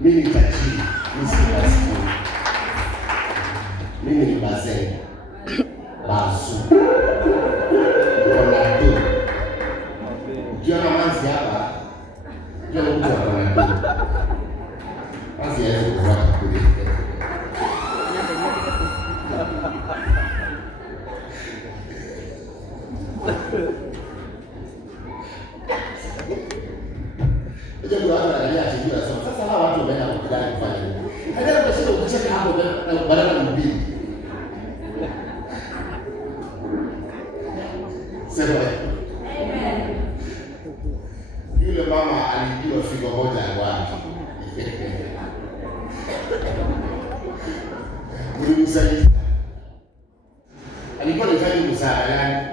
Mimi ni tajiri, mimi si maskini. Mimi ni bazenga. Bazu. Kuna tu. Ukiona manzi hapa, ndio mtu ana tu. Manzi yeye ndio kule. Ndio watu wanaangalia chakula sasa. Sasa hawa watu wameenda kukutana kufanya nini? Ndio unasema ukishaka hapo badala ya mbili. Sema amen. Yule mama alijua figo moja wapi. Nilimsaidia. Alikuwa anahitaji msaada gani?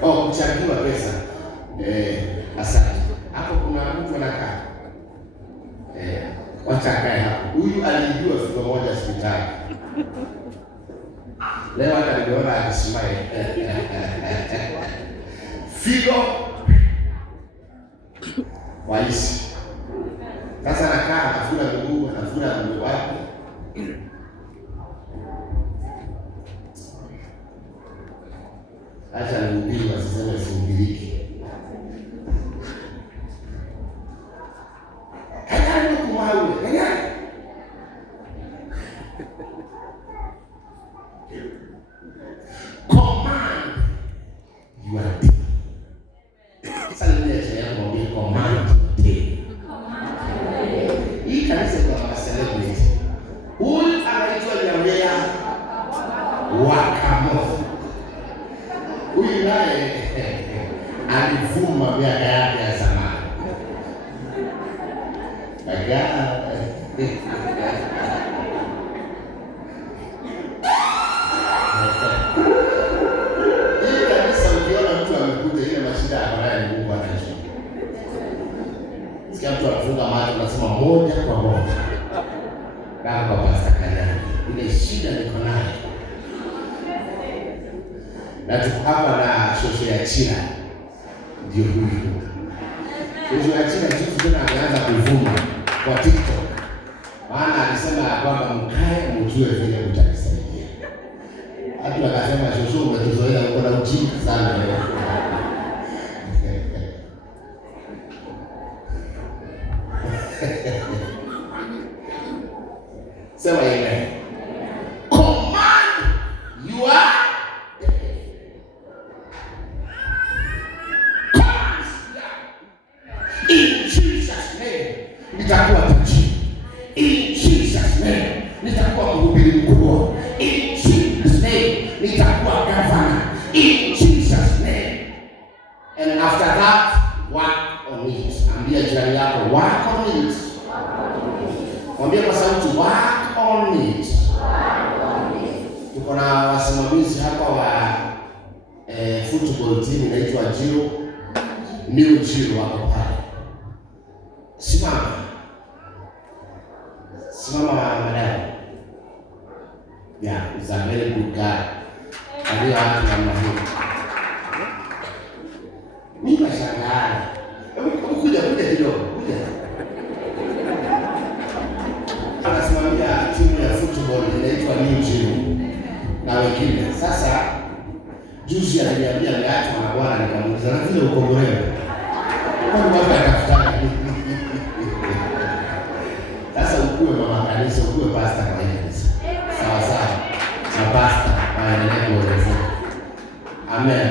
Kuchangiwa pesa. Asante. Hapo kuna mtu anakaa. Wacha akae hapo. Huyu alijua figo moja hospitali. Leo hata niliona akisimama. Figo waisi. Sasa anakaa anafuna mguu, anafuna mguu wake. Acha nihubiri wasiseme sihubiriki. Kanyani kumwawe, kanyani. Command you are dead. Sasa nile ya kumwambia command dead. Hii kanisa kwa celebrate. Huyu anaitwa Nyamea Wakamoto. Huyu naye alivuma miaka yake ya zamani. Hii kabisa ukiona mtu amekuja ile mashida ya barani Mungu anajua. Sikia mtu anafunga macho anasema moja kwa moja. Kama Pastor Kanyani. Ile shida niko nayo. Na tuko hapa na shosho ya China. Ndio huyu. Shosho ya China juzi tena ameanza kuvuma kwa TikTok. Maana alisema kwamba mkae mjue vile mtajisaidia. Hata wakasema shosho umetuzoea uko na ujinga sana leo. Sema amen. Command you are in Jesus name. Nitakuwa tajiri. In Jesus name. Nitakuwa mhubiri mkubwa. In Jesus name. Nitakuwa gavana. In Jesus name. And after that, work on it. Ambia jirani yako, work on it. Mwambie kwa sauti, work on it. Tuko na wasimamizi hapa wa football team inaitwa Jiro. New Jiro hapo pale. Simama. Simama madam. Yeah, he's a very good guy. Ndio watu wanamjua. Mimi nashangaa. Kuja kidogo, kuja. Anasimamia timu ya football inaitwa New Jiro na wengine. Sasa juzi aliniambia ameacha na bwana, nikamuuliza na vile uko Moreno. Kwa nini unatafuta? Sasa ukuwe mama kanisa, ukuwe pastor kwa kanisa. Sawa sawa. Na pastor anaendelea kueleza. Amen.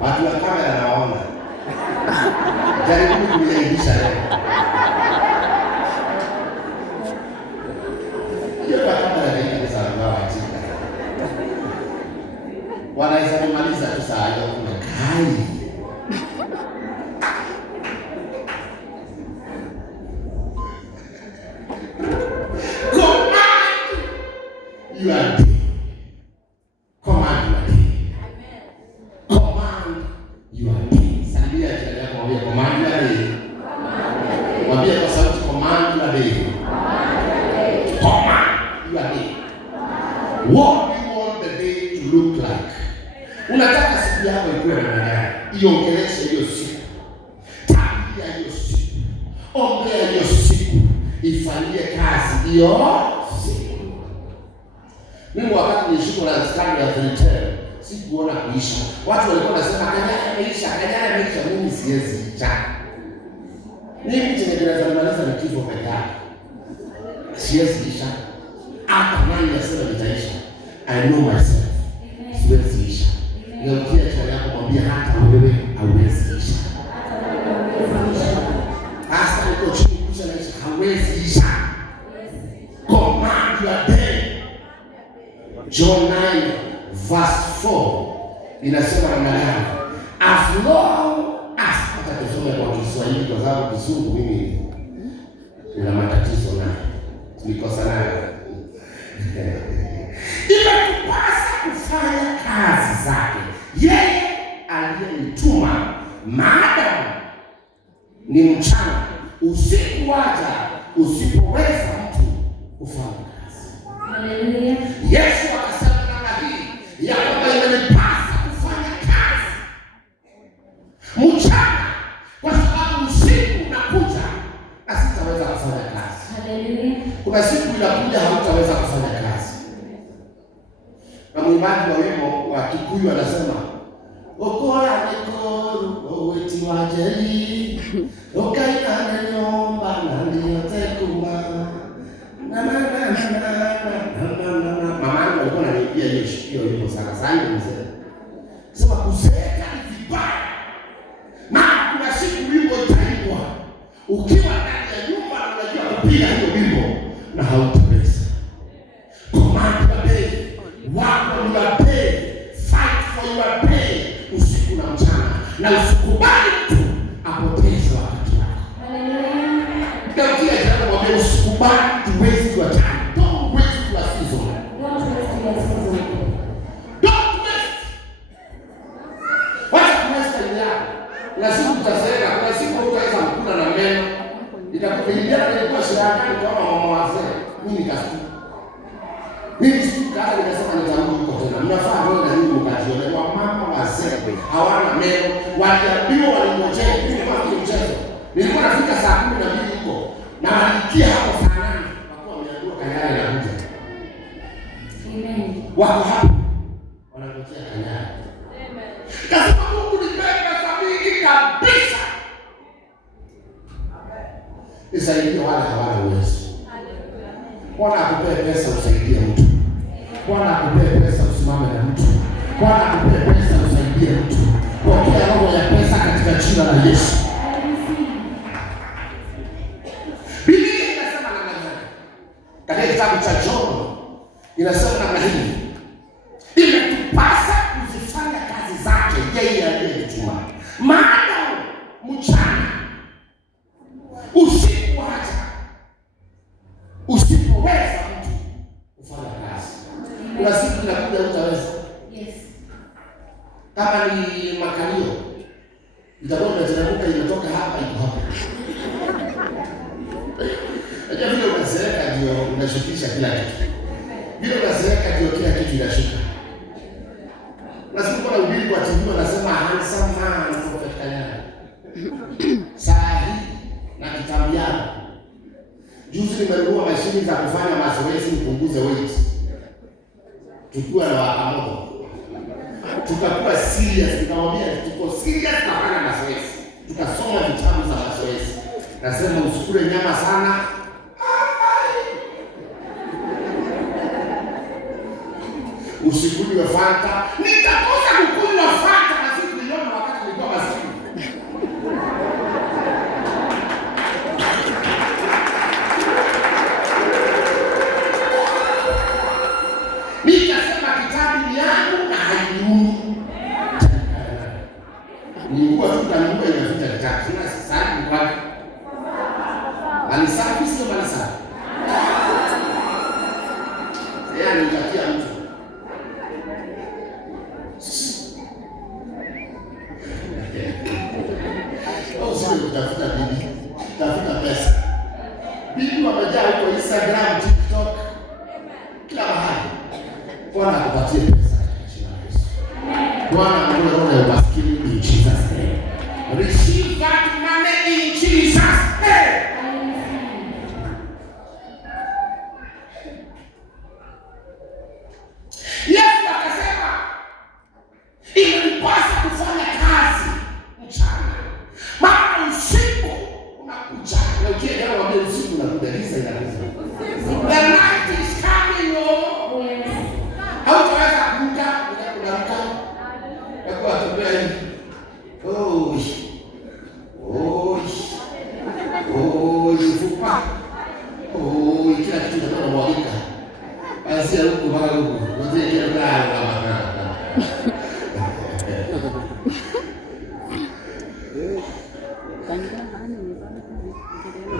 Watu wa kamera nawaona. Jaribu kuiaibisha leo. Hiyo kamera ni kanisa la wajinga. Wanaweza kumaliza tu saa hiyo kuna kai. You are dead. Command you are dead. Command you are dead. Sambia jirani yako mwambie command you are dead. Mwambie kwa sauti command you are dead. Command you are dead. What do you want the day to look like? Unataka siku yako ikuwe namna gani? Iongelee iongeleshe hiyo siku, tabia hiyo siku, ombea hiyo siku, ifanyie kazi hiyo siku. Mimi wakati nilishika na skani ya 310 sikuona kuisha. Watu walikuwa wanasema Kanyari ameisha, Kanyari ameisha. Mimi siwezi isha. Mimi chenye kinazamaliza ni kifo peke yake. Siwezi isha. Hata nani asema nitaisha. I know myself. Siwezi isha. Ngeukia chali yako mwambie hata wewe hauwezi isha. Hasa uko chini kusha na isha, hauwezi isha. Command your day. John 9 verse 4 inasema namna gani? As long as, hata tusome kwa Kiswahili kwa sababu Kizungu mimi nina matatizo nayo. Nikosa nayo. Imetupasa kufanya kazi zake yeye aliyenituma, maadamu ni mchana. Usiku waja usipoweza mtu kufanya kazi. Haleluya. Yesu akasema namna hii ya kwamba imenipasa kufanya kazi mchana kwa sababu usiku unakuja na sitaweza kufanya kazi. Haleluya. Kuna siku inakuja hautaweza kufanya kazi. Na mwimbaji wa wimbo wa Kikuyu anasema okora nikoru oweti wajeli okaina na nyomba na ndiyo tekuma na mama alikuwa ananiambia hiyo wimbo sana sana mzee. Sema kuzeeka ni vibaya. Na kuna siku wimbo itaibwa ukiwa ndani ya nyumba na unajua kupiga hiyo wimbo na hautaweza. Command your day. Work on your day. Fight for your day. Usiku na mchana. Na usikubali mtu apoteze wakati wako. Haleluya. Ndio jambo mwambie usikubali to waste your time. Don't waste your season. Don't waste your season. Don't waste. Wacha kuwaste ile yako. Kuna siku utazeeka, kuna siku utaweza kukula na meno. Itakubiliana ilikuwa shirika kama mama wazee. Mimi nikasikia. Mimi sikukaa nikasema nitarudi huko tena. Mnafaa wewe na mimi mkajione kwa mama wazee hawana meno. Waliambiwa walingojea kama mchezo. Nilikuwa nafika saa 12 huko na walikia hapo saa 8 wakawa wameambiwa Kanyari anakuja. Amen. Wako hapo wanangojea Kanyari. Amen. Kasema Mungu nipenda sabiki kabisa. Isaidie wale hawana uwezo. Bwana akupe pesa usaidie mtu. Bwana akupe pesa usimame na mtu. Bwana akupe pesa usaidie mtu. Pokea roho ya pesa katika jina la Yesu. Biblia inasema namna gani? Katika kitabu cha John inasema namna hii. Imetupasa kuzifanya kazi zake yeye aliyetuma. Maana mchana usiku wacha usipoweza mtu kufanya kazi. Kuna siku inakuja utaweza. Yes. Kama ni makalio itakuwa inateremka inatoka hapa iko hapa. Unajua vile unazeeka ndio unashukisha kila kitu. Vile unazeeka ndio kila kitu inashuka. Lazima kuna ubiri kwa TV wanasema handsome man Prophet Kanyari. Saa hii na kitabu yako. Juzi nimenunua mashini za kufanya mazoezi nipunguze weight. Tukua na wakamoto. Tukakuwa serious, nikamwambia tuko serious kufanya mazoezi. Tukasoma vitabu za mazoezi. Nasema usikule nyama sana. Usikunywe Fanta. Nitakosa kukunywa Fanta na siku niliona wakati nilikuwa maskini. Nikasema kitabu ni yangu na hainiumi. Nilikuwa tu kanunua inafuta kitabu. Sina sasa ni kwa Alisafi sio Alisafi. Sasa nitakia mtu. Sio kutafuta bibi. Tafuta pesa. Bibi wamejaa huko Instagram, TikTok. Kila mahali. Bwana akupatie pesa katika jina la Yesu. Bwana aondoe roho ya umaskini in Jesus name. giza inakuja. The night is coming. Hautaweza kuamka, unaamka. Kwa tembea hivi. Fupa. Kila kitu kinataka mwagika. Anzia huko mpaka huko. Mzee kila kama.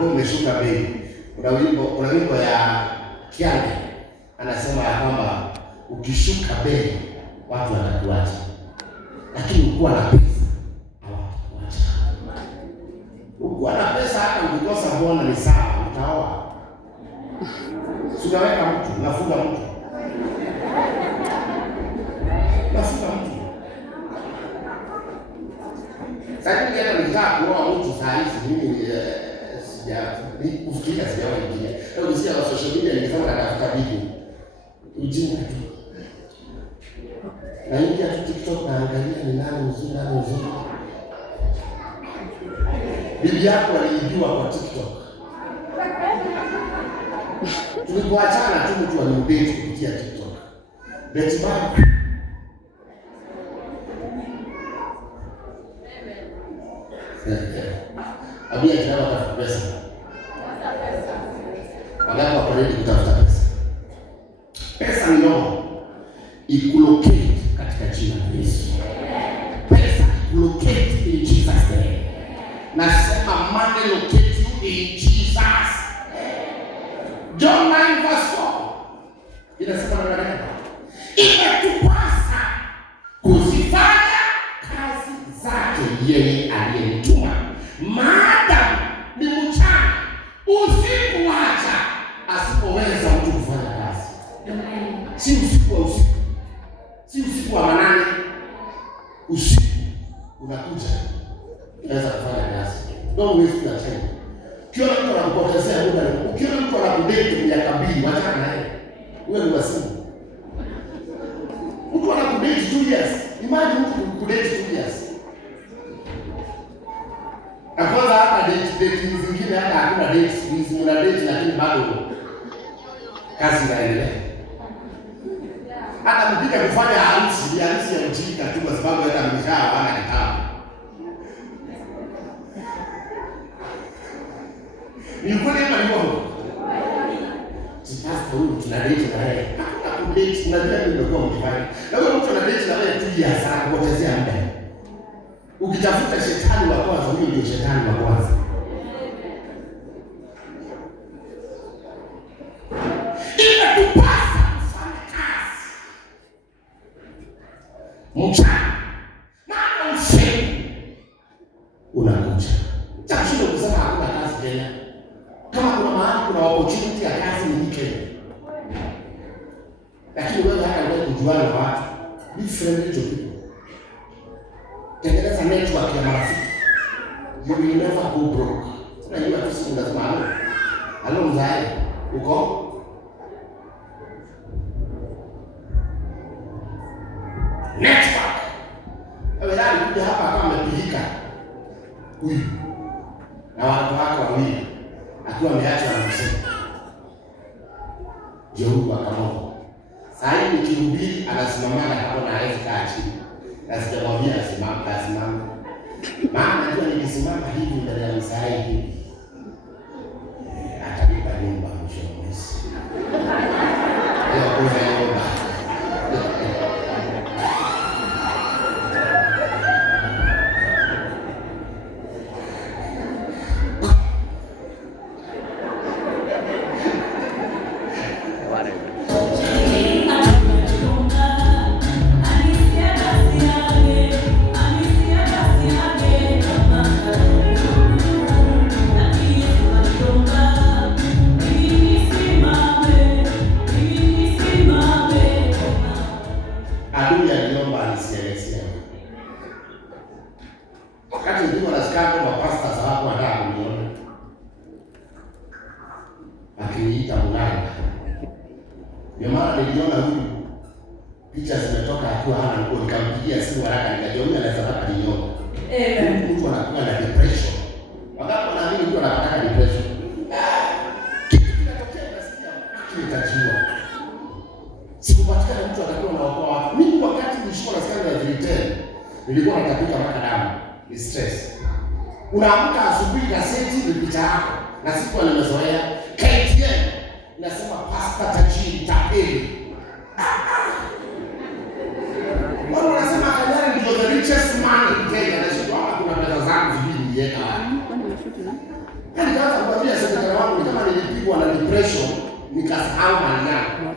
Umeshuka bei. Kuna wimbo ya Kiande anasema ya kwamba ukishuka bei watu watakuacha, lakini ukiwa na pesa hawatakuacha. Ukiwa na pesa hata ukikosa bwana ni sawa, utaoa. Unaweka mtu, unafunga mtu. Sasa hata nikitaka kuoa mtu saa hizi mimi kufikiria sijawahi kufikiria. Leo nisikia kwa social media nikisema natafuta bibi. Ujinga tu. Naingia tu TikTok naangalia ni nani mzuri nani mzuri. Bibi yako aliijua kwa TikTok. Tulipoachana tu mtu alimdate kupitia TikTok. Date back. Abia kinao kutafuta pesa. Wangapi wako ready kutafuta pesa? Pesa ni roho. Ikulocate katika jina la Yesu. Pesa ikulocate in Jesus name. Nasema money locate you in Jesus. John 9 verse 4. Inasema nani? Imetupasa kuzifanya kazi zake yeye aliyemtuma. Maadamu ni mchana, usiku wacha asipoweza mtu kufanya kazi. Si usiku wa usiku. Si usiku wa manane. Usiku unakuja. Unaweza kufanya kazi. Don't waste your time. Ukiona mtu anakupotezea muda, ukiona mtu anakudate miaka 2, wacha naye. Wewe ni wasimu. Mtu anakudate 2 years. Imagine mtu kudate 2 years. Kwanza hata date zingine hata hakuna date, hizi mna date lakini bado kazi inaendelea. Hata mpika kufanya harusi ya mjinga tu kwa sababu hata mjinga hana kitabu. Ni kweli kama hivyo. Sasa huyu tuna date na yeye. Hakuna kudate, unajua ndio kwa mfano. Na wewe mtu ana date na wewe tu ya sana kupotezea muda. Ukitafuta shetani wa kwanza, huyo ndio shetani wa kwanza. Inatupasa kufanya kazi mchana na usiku unakuja. Tashinda kusema hakuna kazi tena. Kama kuna mahali kuna opportunity ya kazi ni Kenya. Lakini wewe hata wewe kujuana na watu, be friendly to people. Tengeneza network ya marafiki. You will never go broke. Unajua tu siku lazima halo mzae uko network. Wewe ndio kuja hapa kama umepilika. Huyu na watu wako wawili akiwa ameacha na mzee. Jehova kama sasa hivi nikihubiri anasimama hapo na hawezi kaa chini. Nasijamwambia asimame. Maana najua nikisimama hivi mbele ya mzee hivi atalipa nyumba mwisho wa mwezi. Leo kuna nyumba. Wakati ndio nasikia kwamba pastor sababu anataka kuniona. Akiniita mganga. Ndio maana niliona huyu picha zimetoka akiwa hana nguo, nikampigia simu haraka nikajiona anaweza pata kinyongo. Mtu anakuwa na depression. Wakati wanaamini mtu anapata depression. stress. Unaamka asubuhi gazeti ni picha yako na siku nimezoea KTN nasema Pastor Taji tapeli. Wao wanasema Kanyari ndio the richest man in Kenya. Nasema kuna pesa zangu zingine niweka wapi? Yaani kwanza kuambia sekretari wangu kama nilipigwa na depression nikasahau mali yangu.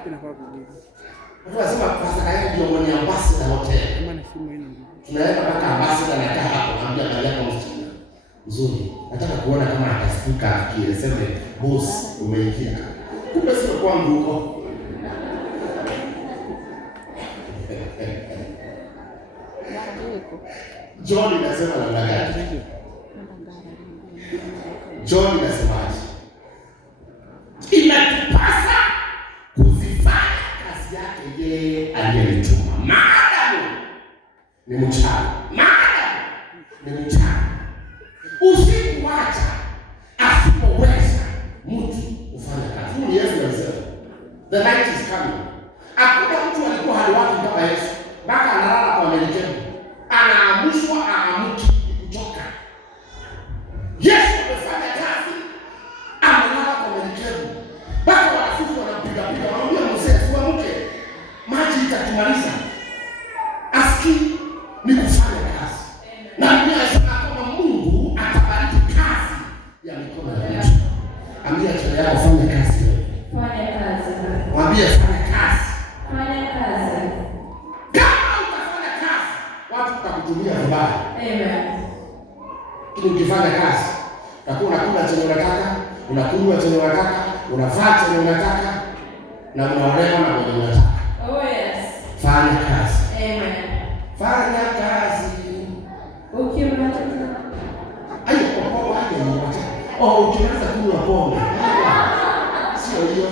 Watu wanasema Pastor Kanyari ndio mwenye ambassador hotel. Tunaenda mpaka ambassador na kaa hapo naambia mali yako nzuri. Nataka kuona kama atastuka akiseme boss umeingia. Kumbe sio kwangu huko. John anasema namna gani? John anasemaje? Inatupasa kuzifanya kazi yake yeye aliyetuma. Maadamu ni mchana. Maadamu ni mchana. Usiku wacha asipoweza mtu ufanye kazi. Yesu alisema the night is coming. Hakuna mtu alikuwa haliwaki kama Yesu. Mpaka analala kwa melekeo. Anaamshwa aamuki kutoka. Yesu amefanya kazi. Amelala kwa melekeo. Mpaka wanafunzi wanapiga. Wanaambia Mose, "Uamke. Maji itatumaliza." Aski ni kufanya kazi. Na Biblia inasema kama Mungu atabariki kazi ya mikono ya mtu. Ambia chale yako fanya kazi. Fanya kazi. Mwambie fanya kazi. Fanya kazi. Kama utafanya kazi, watu watakutumia vibaya. Amen. Kile ukifanya kazi, utakuwa unakula chenye unataka, unakunywa chenye unataka, unavaa chenye unataka na unaolewa na mwenye unataka. Oh yes. Fanya kazi. Amen. Fanya kazi. Ukimaliza. Ayo kwa waje ni wacha. Ukimaliza kunywa pombe. Sio hiyo.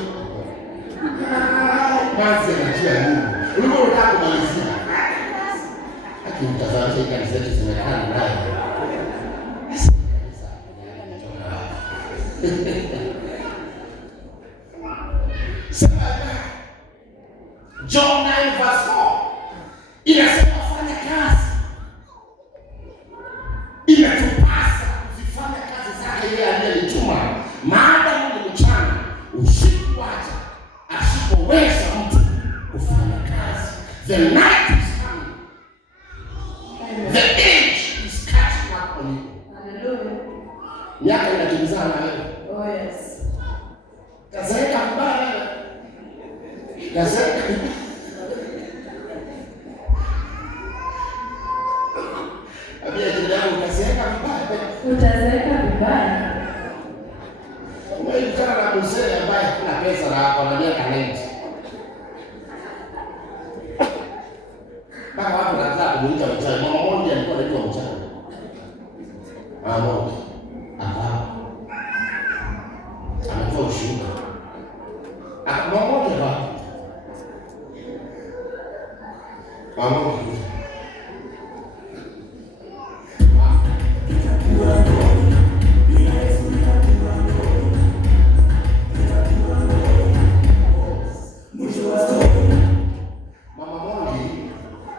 Kazi inatia nguvu. Ulikuwa unataka kumalizia. Haki mtazamaji kanisa letu zimekana naye. John 9:4 inasema fanya kazi. Inatupasa kuzifanya kazi zake yeye aliyetuma. Maadamu ni mchana, usiku wacha asipoweza mtu kufanya kazi. The night is coming. The age is catching up on you. Hallelujah. Miaka inakimbizana na wewe. Oh yes. Kazeeka mbaya. Kazeeka. Abia kidogo kazeeka mbaya. Utazeeka mbaya. Wewe kana na mzee ambaye hakuna pesa na ana miaka 90. Baba watu wanataka kumuita mchawi. Mama mmoja alikuwa anaitwa mchawi. Mama ametoa ushuhuda. Mama mmoja baba. Mama mmoja.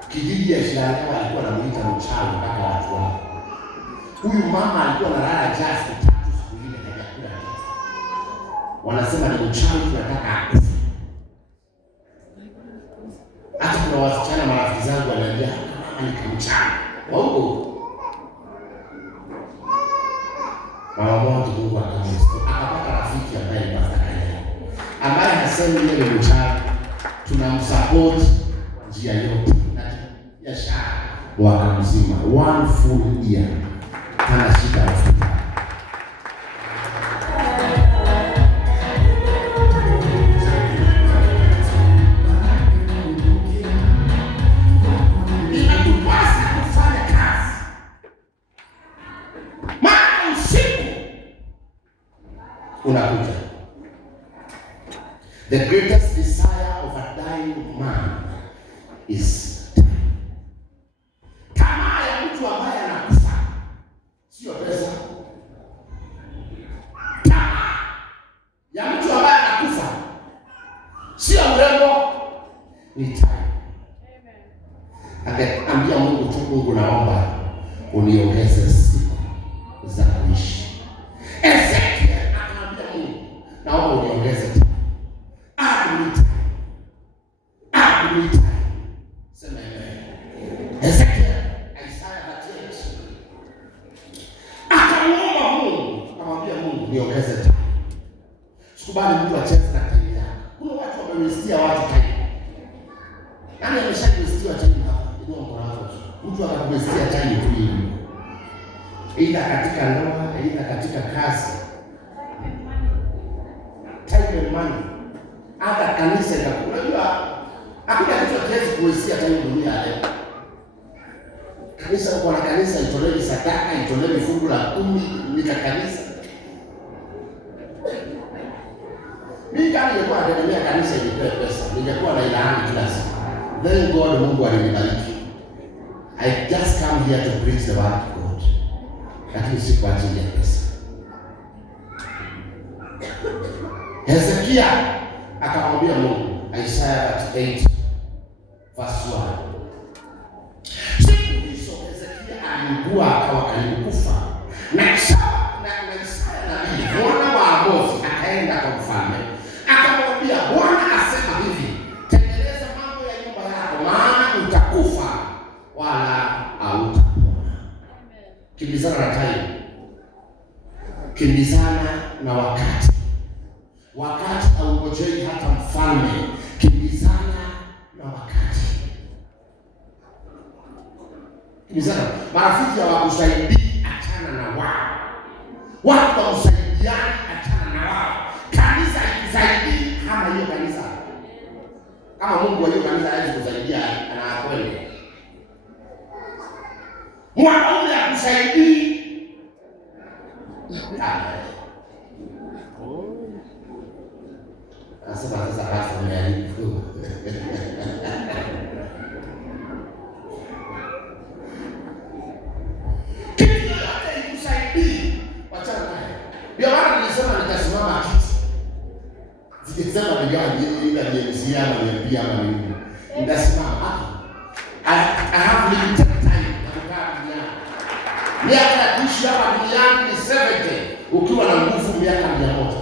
Kijiji ya Shiraka alikuwa anamuita mchawi mpaka watu wao. Huyu mama alikuwa analala njaa siku 3 siku ile hajakula kitu. Wanasema ni mchawi tunataka akufe. Hata kuna wasichana marafiki zangu wananiambia mama ni kamchawi. Wao. Mama mmoja Mungu akamstop. Akapata rafiki ambaye ni Pastor Kanyari. Ambaye hasemi yeye ni mchawi. Tunamsupport njia yote. Biashara mwaka mzima 1 full year hana shida ya hospitali. Inatupasa kufanya kazi. Maana usiku unakuja. The greatest desire of a dying man is ambaye anakufa sio pesa. Tamaa ya mtu ambaye anakufa sio mrembo, ni time. Amen. Akaambia Mungu tu, Mungu naomba uniongeze niongeze time. Sikubali mtu acheze na time yako. Kuna watu wamewestia watu time. Nani ameshakuwestia time hapa? Ndio mwanangu. Mtu akakuwestia time tu hivi. Aidha katika ndoa, aidha katika kazi. Time and money. Hata kanisa unajua hakuna kitu kiwezi kuwestia time dunia leo. Kanisa kwa kanisa itolewe sadaka, itolewe fungu la 10 nika kanisa. Mimi kama ningekuwa nategemea kanisa ilipe pesa, ningekuwa na ilaani kila siku. Then God, Mungu alinibariki. I just come here to preach the word of God. Lakini si kwa ajili ya pesa. Hezekia akamwambia Mungu, Isaiah 38 verse 1. Siku hizo Hezekia alikuwa akawa karibu kufa. Na Isaya nabii mwana wa Amozi akaenda kwa mfalme. Akamwambia, Bwana asema hivi, tengeneza mambo ya nyumba yako, maana utakufa wala hautapona. Kimbizana na time. Kimbizana na wakati. Wakati haungojei hata mfalme. Kimbizana na wakati. Kimbizana. Marafiki hawakusaidii, achana na wao. Watu wamsaidiani, achana na wao. Kanisa ikisaidii kama hiyo kanisa. Kama Mungu wa hiyo kanisa hawezi kusaidia, ana kweli. Mwanaume akusaidii. Asema sasa basi umeharibu. Kitu yote ikusaidii, wachana naye. Ndio maana nilisema nitasimama kiti. Sikisema ndio ama nini. Nitasimama. I have limited time. Miaka ya kuishi hapa duniani ni 70. Ukiwa na nguvu miaka 100.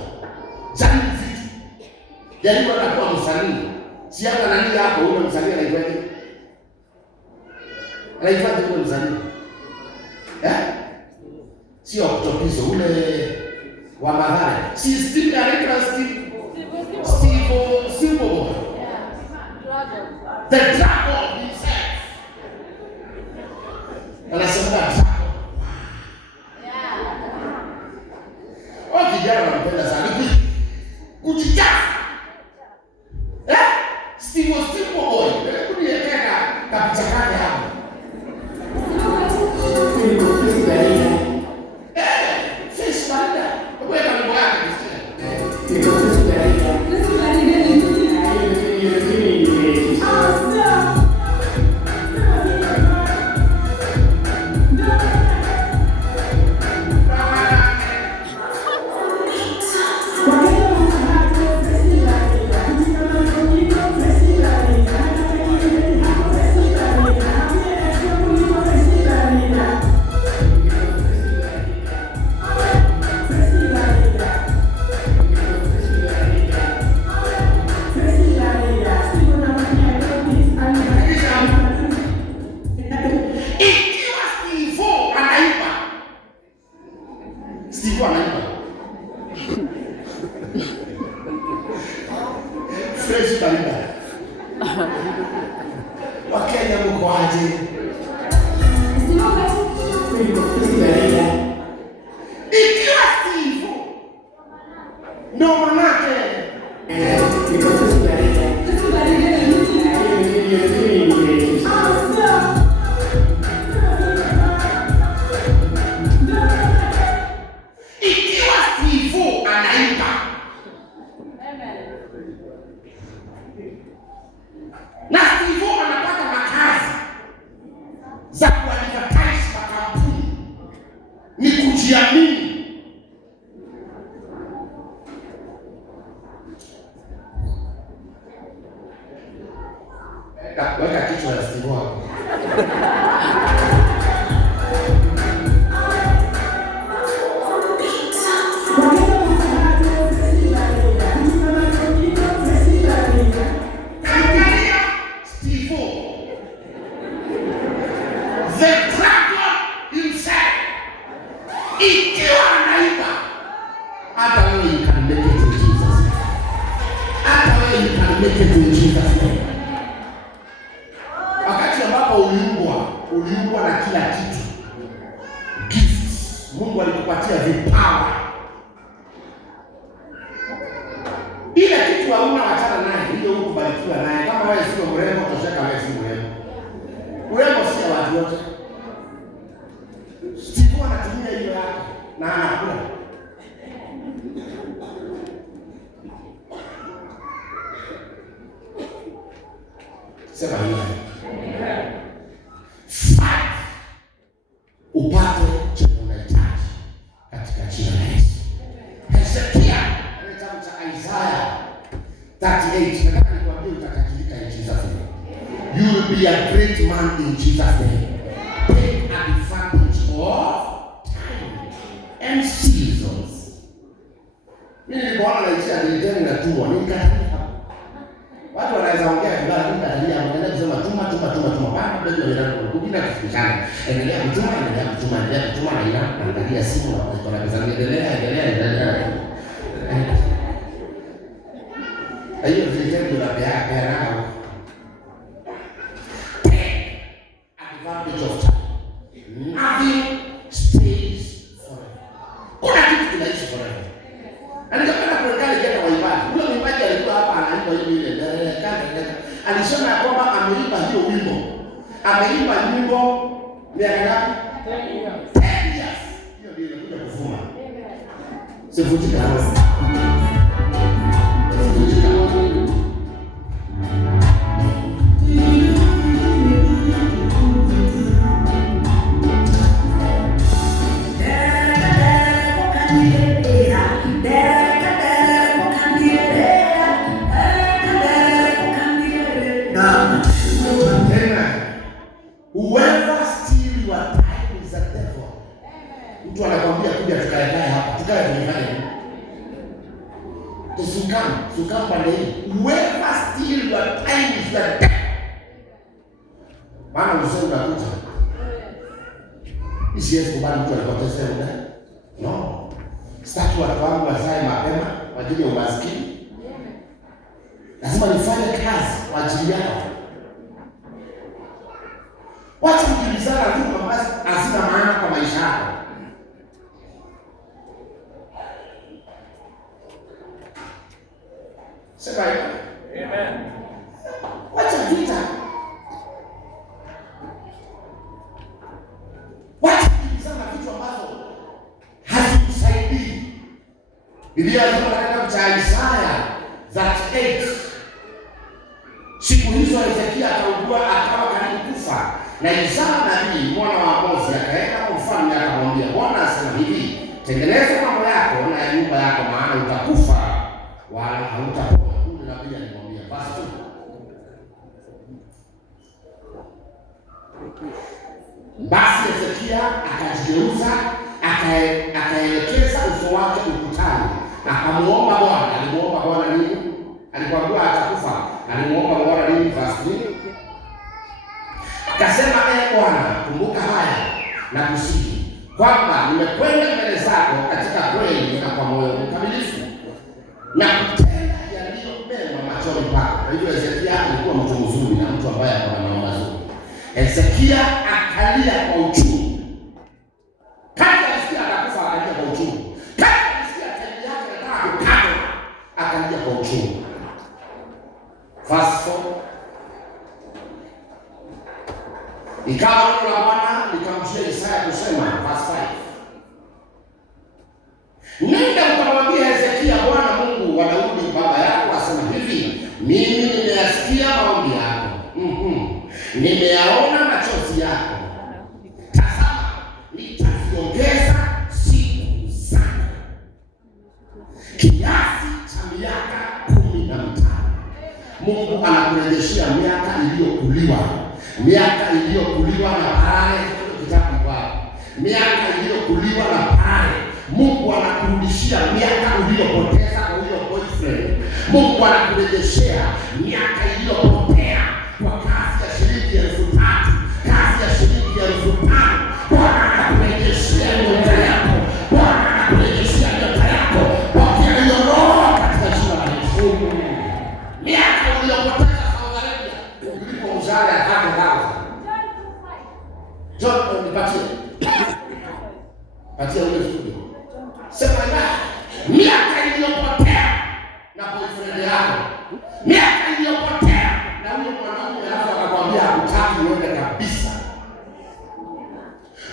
Jani vitu. Jaribu atakuwa msanii. Si hata nani hapo ule msanii anaitwaje? Anaitwaje ule msanii? Sio kutopizo ule wa Mathare. Si Steve anaitwa Steve. The dragon himself. Anasema dragon. Kijana anapenda sana kujijaza. Steve boy. Kuniweka kabisa kake hapo. Fish banda. Wewe kama mambo yako fresh barida. Wakenya mko aje? Ikiwa sivyo, ndio manake na Steve anapata makazi za kuadvertise makampuni. Ni kujiamini. Weka kichwa ya Steve hapo. make it in Jesus name. Wakati ambapo uliumbwa na kila kitu, gifts, Mungu alikupatia vipawa. Ile kitu hauna wachana naye, hiyo huko barikiwa naye. Kama wewe sio mrembo, tosheka wewe si mrembo. Urembo si watu wote. Steve anatumia hiyo yake na anakula. Sema hiyo. Upate chakula unahitaji katika jina la Yesu. Hezekia kitabu cha Isaiah 38, nataka nikwambie utatajirika in Jesus name. You will be a great man in Jesus name. Take advantage of time and seasons. Mimi nilipoona naisha niliteni na tumwa nikatalia. Watu wanaweza ongea kibaya nikatalia, wanaenda kusema tuma bana ndio ndio kujina kufikana. Endelea kutuma na ina angalia simu na pesa endelea. Hiyo vitendo vya pea nao. Advantage of time. Nothing stays forever. Kuna kitu kinaishi forever. Alikapenda kurekali jana waimbaji. Huyo mwimbaji alikuwa hapa anaimba hiyo ile. Alisema kwamba ameimba hiyo wimbo. Ameimba wimbo miaka ngapi? 10 years. Hiyo ndio inakuja kuvuma. Sivujika hapo. Whoever steal your time is a devil. Mtu anakuambia kuja tukae naye hapa. Tukae tunifanye nini? Tusukam pande hii. Whoever steal your time is a devil. Maana useme unakuja. Isiwezi kubali mtu alipoteza muda. No. Sitaki watu wangu wazae mapema kwa ajili ya umaskini. Lazima nifanye kazi kwa ajili yao. Wacha kujibizana tu ambazo hazina maana kwa maisha yako. Sema hiyo. Amen. Wacha vita. Wacha kujibizana vitu ambazo hazikusaidii. Biblia inasema katika kitabu cha Isaiah 38. Siku hizo Hezekia akaugua akawa karibu kufa. Na Isaya nabii mwana wa Amozi akaenda kwa mfalme akamwambia, Bwana asema hivi, tengeneza mambo yako na nyumba yako, maana utakufa wala hautapona. Huyu nabii alimwambia basi tu. Basi Hezekia akajigeuza, akaelekeza uso wake ukutani, akamuomba Bwana. Alimuomba Bwana nini? Alipoambiwa atakufa, alimuomba Bwana nini? Basi akasema, Bwana, kumbuka haya na kusihi kwamba nimekwenda mbele zako katika kweli na kwa moyo mkamilifu na kutenda yaliyo mema machoni pako. Kwa hiyo Hezekia alikuwa mtu mzuri na mtu ambaye alikuwa na mambo mazuri. Hezekia akalia kwa uchungu. Kama alisikia atakufa akalia kwa uchungu. Kama alisikia taji yake inataka kukatwa akalia kwa uchungu. Verse 4. Ikawa neno la Bwana likamjia Isaya kusema, verse 5. Nenda ukamwambia Hezekia, Bwana Mungu wa Daudi baba yako asema hivi, mimi nimeyasikia maombi yako. Nimeyaona machozi yako. Tazama, nitaziongeza siku zako kiasi cha miaka 15. Mungu anakurejeshia miaka iliyokuliwa. Miaka iliyokuliwa na pale kitabu kwako. Miaka iliyokuliwa na pale. Mungu anakurudishia miaka uliyopoteza kwa huyo boyfriend. Mungu anakurejeshea miaka iliyopotea kwa kazi ya shilingi 3,000, kazi ya shilingi 5,000. Bwana anakurejeshea nyota yako. Bwana anakurejeshea nyota yako. Pokea hiyo roho katika jina la Yesu. Miaka kuanzia ule studio. Sema na miaka iliyopotea na boyfriend yako. Miaka iliyopotea na huyo mwanamke anakwambia hakutaki uende kabisa.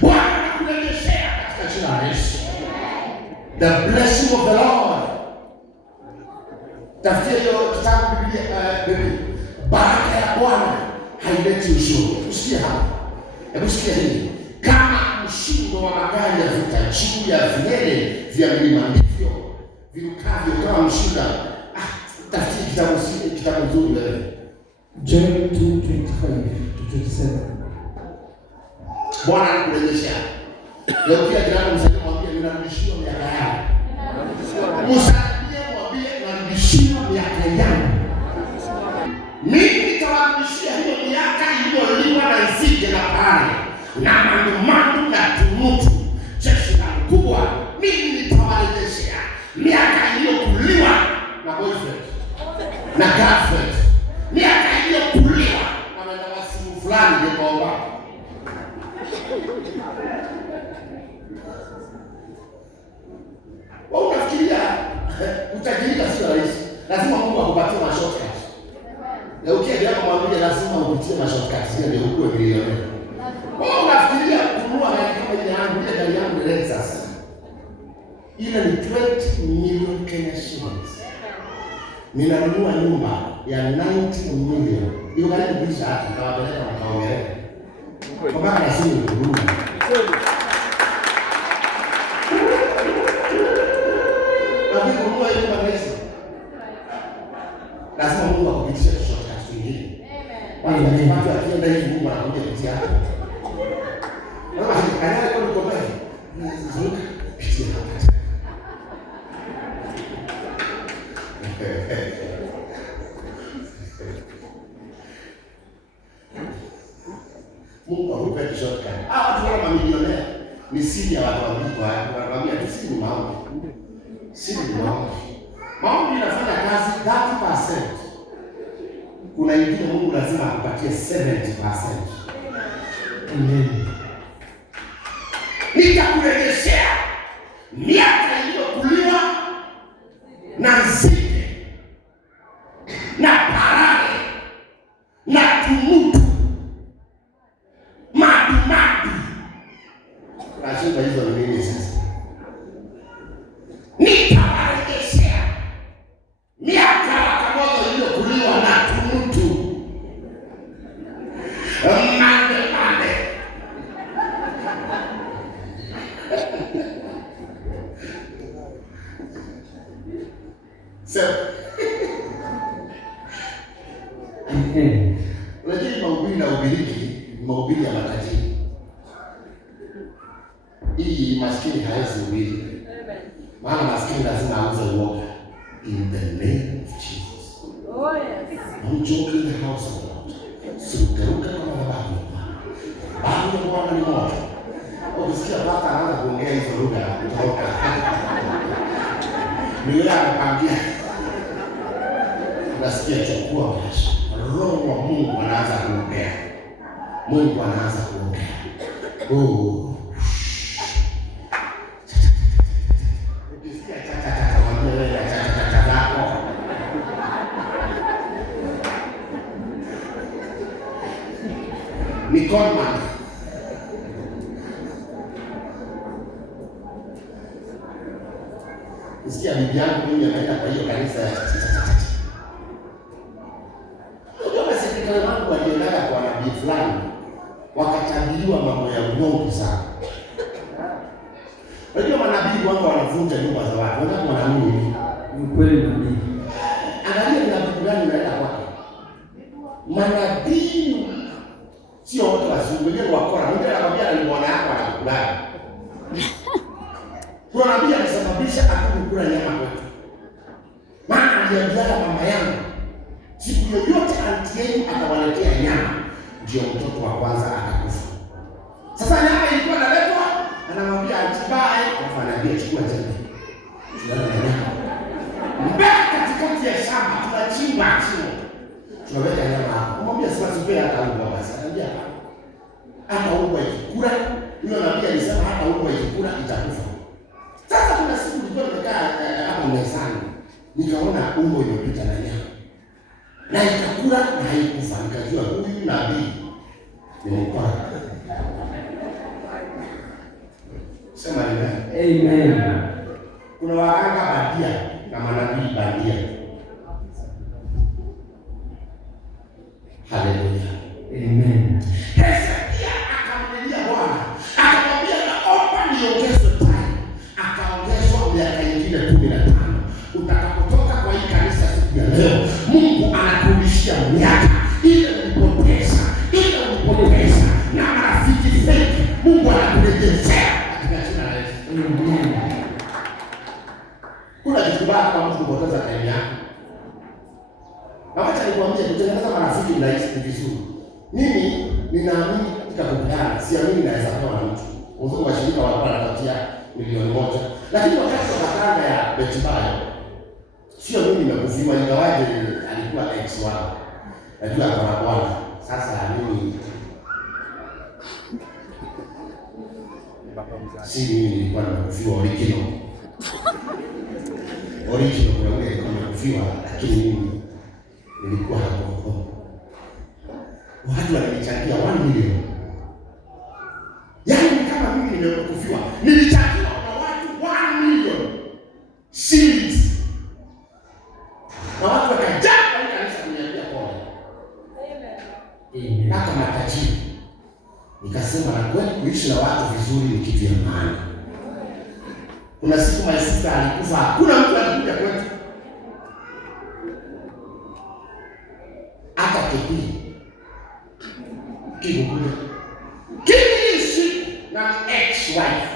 Bwana anakurejeshea katika jina la Yesu. The blessing of the Lord. Tafsiri hiyo kitabu Biblia, baraka ya Bwana haileti ushuru. Usikie hapa. Hebu sikia hili. Kama mshindo wa magari ya vita juu ya vilele vya milima ndivyo virukavyo kama mshinda. Tafsiri kitabu nzuri wewe. John 2:25-27. Bwana anakurejesha. Leo pia jirani msaidia mwambie ninarudishiwa miaka yangu. Msaidia mwambie ninarudishiwa miaka yangu. Mimi nitawarudishia hiyo miaka iliyoliwa na nzige na pale na mandumandu na tumutu jeshi la mkubwa. Mimi nitawarejeshea miaka iliyokuliwa na boyfriend na girlfriend, miaka iliyokuliwa na mwendawasimu fulani Jehova. Wewe unafikiria utajirika sio rahisi. Lazima Mungu akupatie mashortcut. Leo ukienda mwambie lazima upitie mashortcut ndio ukue bilionea. Wewe unafikiria kununua gari kama ile yangu, ile gari yangu Lexus. Ile ni 20 million Kenya shillings. Ninanunua nyumba ya 90 million. Hiyo gari kubisha hata kawapeleka mkaongelea. Kwa maana nasema ni huruma. Lakini kununua hiyo magari lazima Mungu akupitishe shortcut nyingine. Amen. Wale watu akienda hivi Mungu anakuja kupitia hapo. Wewe hadi kwa niko pale. Nizunguka pitia hapa. Mungu akupe shortcut. Watu kama mamilionea ni siri ya watu wanakuambia tu siri ni maombi. Siri ni maombi. Maombi inafanya kazi 30%. Kuna ingine Mungu lazima akupatie 70%. Amen. Nitakurejeshea miaka iliyokuliwa na nzige na parare na tumutu madumadu. Nashinda hizo ni nini sasa? Nitawarejeshea miaka wakamoto iliyokuliwa na tumutu mande. So, unajua mahubiri na ubiriki, mahubiri ya matajiri. Hii maskini hawezi ubiri. Maana maskini lazima auze uoga. In the name of Jesus. Oh yes. I'm joking in the house of God. Sikuruka kama mababu. Babu ya Bwana ni moto. Ukisikia baba anaanza kuongea hizo lugha utaoka. Mimi anakuambia nasikia chukua maisha. Roho wa Mungu anaanza kuongea. Mungu anaanza kuongea. Oh. Ukisikia cha mwambie cha zako. Ni Coleman. Sikia bibi yangu mimi ameenda kwa hiyo kanisa ya Unajua wangu waliendaka kwa nabii fulani wakatabiriwa mambo ya unyonge sana. Unajua manabii wangu wanavunja nyumba za watu. Wanataka wanaamini ni kweli nabii. Angalia ni nabii gani unaenda kwake. Manabii sio watu wazuri wakora. Mimi nakwambia ni bwana yako anakubali. Kuna nabii alisababisha akukula nyama kwetu. Maana aliambia mama yangu siku yoyote antieni atawaletea nyama, ndio mtoto wa kwanza atakufa. Sasa nyama ilikuwa inaletwa, anamwambia atibae, anafanya chukua tena. Mbele katikati ya shamba tunachimba chini. Tunaweka nyama hapo. Mwambie sasa sipea hata unga basi. Anambia hata unga ikikula, huyo nabii alisema hata unga ikikula itakufa. kuna siku nilikuwa nimekaa hapo mezani, nikaona umbo imepita na nyama. Na ikakula na haikufa, nikajua huyu nabii ni mpaka. Sema amen. Kuna waganga bandia na manabii bandia. Haleluya. Amen. Hezekia akamlilia Bwana, akamwambia naomba niongezwe time. Akaongezwa miaka ingine 15. Utakapotoka kwa hii kanisa siku ya leo, Mungu anakurudishia miaka ile ulipoteza, na marafiki fake. Mungu anakurejeshea katika jina la Yesu. Amen. Kuna kitu baya kwa mtu kupoteza time yake. Wakati nikwambia kutengeneza marafiki ni rahisi vizuri. Mimi ninaamini katika kupeana, siamini naweza kuwa na mtu. Wazungu wa shirika walikuwa wanapatia milioni 1. Lakini wakati wa matanga ya Betibayo, sio mimi nimekufiwa, ingawaje alikuwa ex wangu. Najua kwa Bwana. Sasa mimi si mimi nilikuwa nimekufiwa original. Kuna mmoja alikuwa nimekufiwa, lakini mimi nilikuwa hapo. Watu walichangia 1 milioni. Yaani kama mimi nimekufiwa, nilichangia kwa watu 1 milioni shillings. Na watu wakajaa kwa kanisa kuniambia pole. Amen. Hata matajiri. Nikasema na kweli kuishi na watu vizuri ni kitu ya maana. Kuna siku my sister alikufa, hakuna mtu alikuja kwetu. Hata kipi. Kili na ex-wife.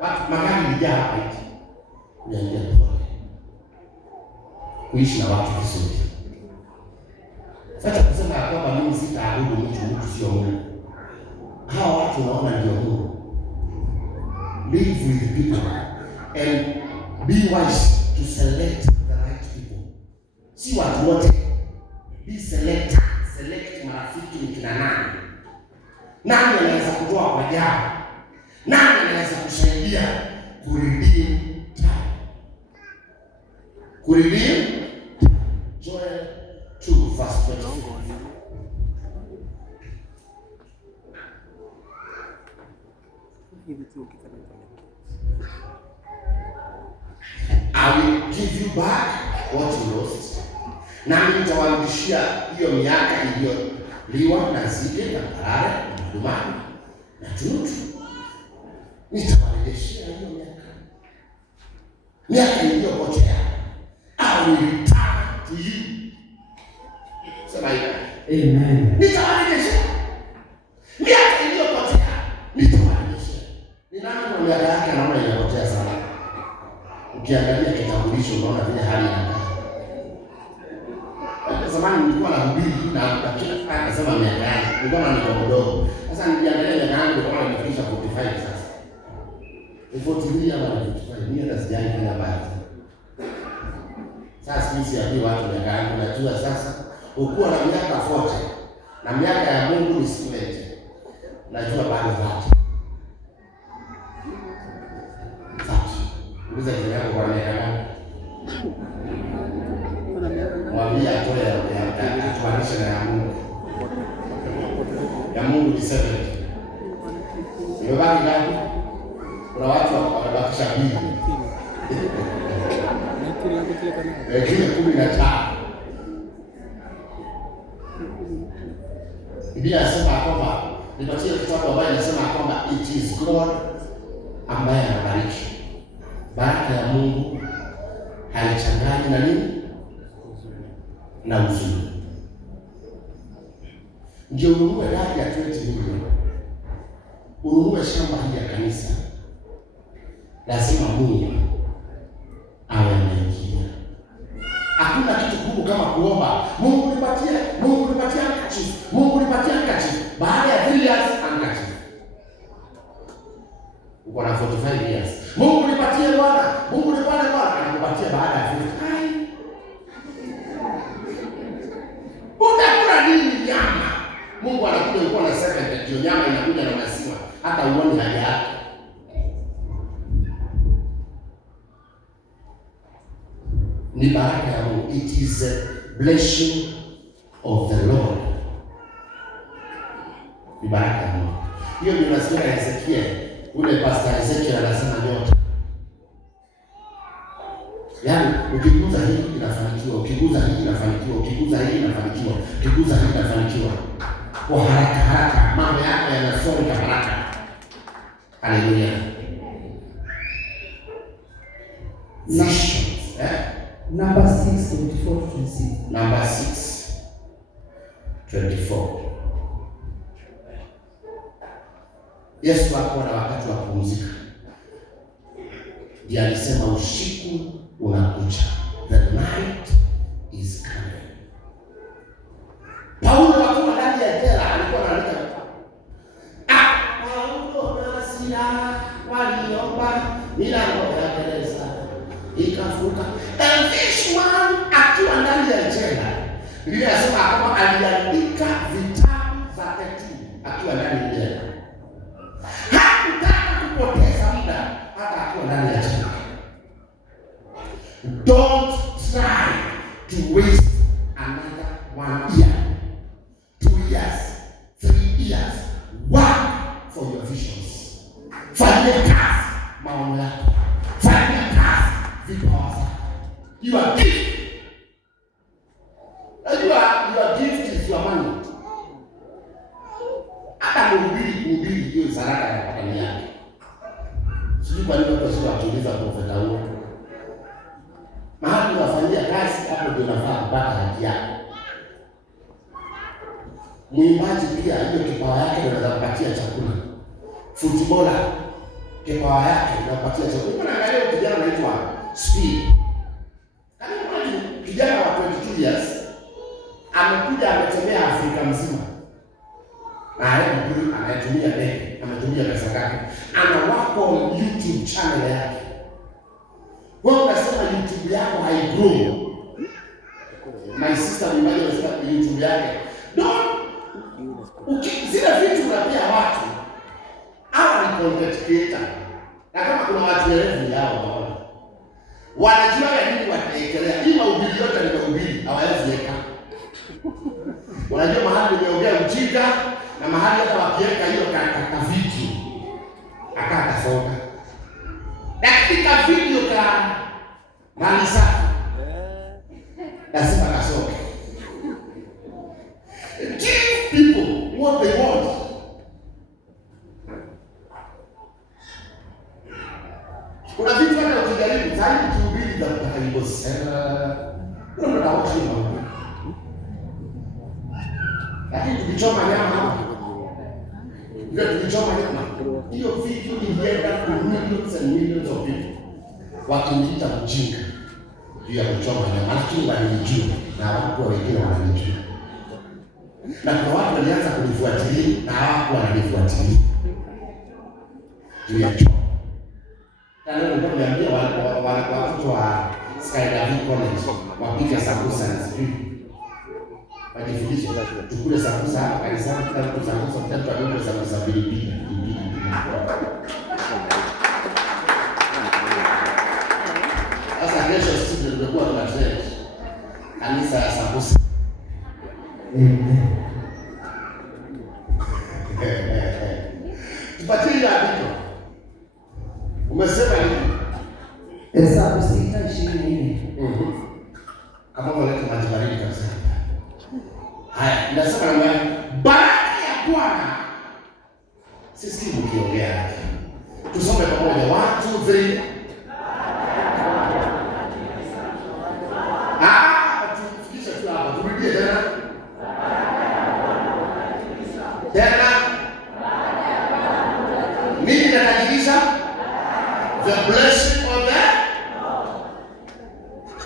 Watu magari nijaa hapa hivi. Niambia pole. Kuishi na watu vizuri. Sasa kusema kwamba mimi sitaabudu mtu sio Mungu. Hawa watu naona ndio Mungu. Live with people and be wise to select the right people. Si watu wote. Be selected. Select marafiki ni kina nani. Nani anaweza kutoa kwa jambo? Nani anaweza kusaidia kuredeem time? Kuredeem Joel 2 verse 24. I will give you back what you lost. Nami nitawarudishia hiyo miaka iliyoliwa na nzige na parare na madumani na tunutu. Nitawarudishia hiyo miaka iliyopotea. I will return to you. Sema hivi. Amen. Nitawarudishia miaka iliyopotea. Nitawarudishia. Ni nani kwa miaka yake anaona inapotea sana? Ukiangalia kitambulisho unaona vile hali inakaa. Zamani nilikuwa nahubiri na kila akasema miaka yangu. Nilikuwa na mdogo. Sasa niliangalia miaka yangu kama nimefikisha 45 sasa. 43 ama 45. Mimi hata sijai kufanya baadhi. Sasa sisi hapo watu miaka yangu najua sasa ukuwa na miaka 40 na miaka ya Mungu ni 60. Najua bado watu. Uliza jina lako kwa miaka gani? Mwambie atoe atuanishe na ya Mungu. Ya Mungu ni 70. Imebaki ngapi? Kuna watu wanabakisha 2. Kile 15. Biblia inasema kwamba nipatie kitabu ambacho inasema kwamba it is God ambaye anabariki. Baraka ya Mungu haichangani na nini? Na uzuri. Ndio ununue gari ya 20 milioni. Ununue shamba hili ya kanisa. Lazima Mungu awe anaingia. Hakuna kitu kubwa kama kuomba, Mungu nipatie handkerchief. Mungu nipatie handkerchief. Baada ya 3 years handkerchief. Uko na 45 years. Mungu nipatie Bwana. Mungu nipatie Bwana. Anakupatia baada ya 50. Utakula nini nyama? Mungu anakuja ulikuwa na 70 ndio nyama inakuja na maziwa. Hata uone haja yake. Ni baraka ya Mungu. It is a blessing of the Lord. Ni baraka ya Mungu. Hiyo ndio nasikia Ezekiel, ule pastor Ezekiel anasema yote. Yaani ukiguza hii inafanikiwa, ukiguza hii inafanikiwa, ukiguza hii inafanikiwa, ukiguza hii inafanikiwa. Kwa haraka mambo yako yanasonga haraka. Haleluya. Visions, Number 6:24-26. Number 6:24. Yesu hakuwa na wakati wa kupumzika. Ndiye alisema usiku unakuja. The night is coming. Paulo akiwa ndani ya jela alikuwa anaandika, Paulo na Sila waliomba milango ya gereza ikafunguka. And this man akiwa ndani ya jela, Biblia inasema kama aliandika vitabu za hekima akiwa ndani ya jela. Hakutaka kupoteza muda hata akiwa ndani ya jela. Don't try to waste another 1 year, 2 years, 3 years. Work for your visions. Fanyia kazi maono yako. Fanyia kazi vipawa zako. Your gift. Your gift is your money. Hata mhubiri hiyo sadaka ya patani yake. Sijui kwa nini watu wasiwatuliza profeta huo. Mahali unafanyia kazi hapo ndio unafaa kupata haki yako. Mwimbaji pia hiyo kipawa yake anaweza kupatia chakula. Footballer kipawa yake inapatia chakula. Unaangalia kijana anaitwa Speed. Kama kijana wa 22 years amekuja ametembea Afrika mzima. Na anatumia ndege, ametumia pesa zake. Ana wako YouTube channel yake. Wewe unasema YouTube yako haigrow. My sister mmoja anasema YouTube yake. Zile vitu unapia watu. Hawa ni content creator. Na kama kuna watu werevu yao waona. Wanajua nini wataekelea. Hii mahubiri yote ni mahubiri, hawawezi weka. Unajua mahali nimeongea ujinga na mahali hata wakiweka hiyo kaka video akasoka. Dakika video ka mali safi. Lazima kasoke. Give people what they want. Kuna vitu kama ukijaribu zaidi kuhubiri za kutaharibu sana. Kuna watu wengi. Lakini tukichoma nyama ndio tukichoma nyama. Hiyo video ilienda to millions and millions of people. Wakiniita mjinga juu ya kuchoma nyama, lakini walijua na watu wengine wananijua. Na kwa watu walianza kunifuatilia na watu wananifuatilia. Juu ya choma. Leo ndio niambia watu wa Skydiving College wapiga sakusa na sijui. Wajifundishe tukule sakusa hapa kanisani, kila mtu sakusa mtatu adogo sakusa pilipili. Sasa kesho sisi ndio tutakuwa tunasema kanisa ya sakusa. Tupatie andiko. Umesema nini? Hesabu 6:24. Kama unaleta maji baridi kabisa. Haya, ninasema na baraka ya Bwana. Sisi mkiongea. Tusome pamoja 1 2 3. Tufikishe tu hapa. Turudie tena. Tena. Nini natajirisha? The blessing of the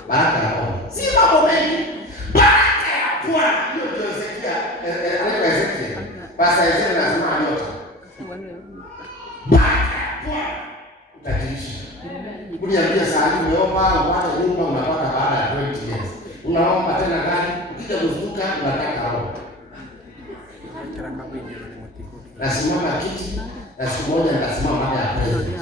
baraka ya Bwana. Si mambo mengi. Baraka ya Bwana. Hiyo ndio Ezekiel. Basi Ezekiel lazima anyote. Baraka ya Bwana. Utajirisha. Kuniambia saa hii umeomba upate nyumba unapata baada ya 20 years. Unaomba tena gari, ukija kuzuka unataka hapo. Nasimama kiti, na siku moja nitasimama baada ya president.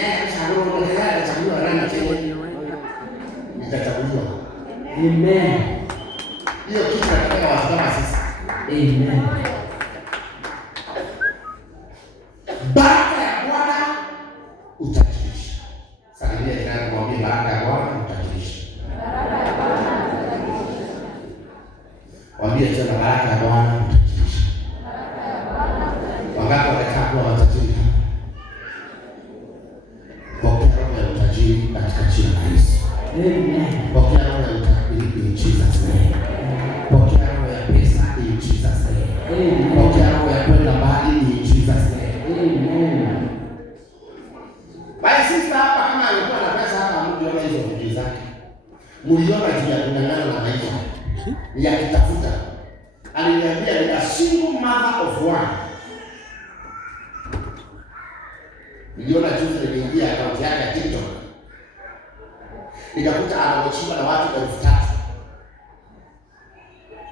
Anayechaguliwa nani tena? Nitachaguliwa. Amen. Hiyo kitu nataka watu kama sisi. Amen. Baraka ya Bwana utajirisha. Salimia tena kumwambia baraka ya Bwana utajirisha. Mwambie tena baraka ya Bwana utajirisha. Wangapi wanataka kuwa matajiri? Pokea roho ya utajiri katika jina la Yesu. Amen. Pokea roho ya utajiri in Jesus name. Pokea roho ya pesa in Jesus name. Amen. Pokea roho ya kwenda mbali in Jesus name. Amen. Basi sasa hapa kama alikuwa na pesa hapa mliona hizo vitu zake. Mliona juu ya kungangana na maisha. Ya kitafuta. Aliniambia ni a single mother of one. Niliona juzi niliingia akaunti yake ya TikTok. Nikakuta anaochiwa na watu 3,000.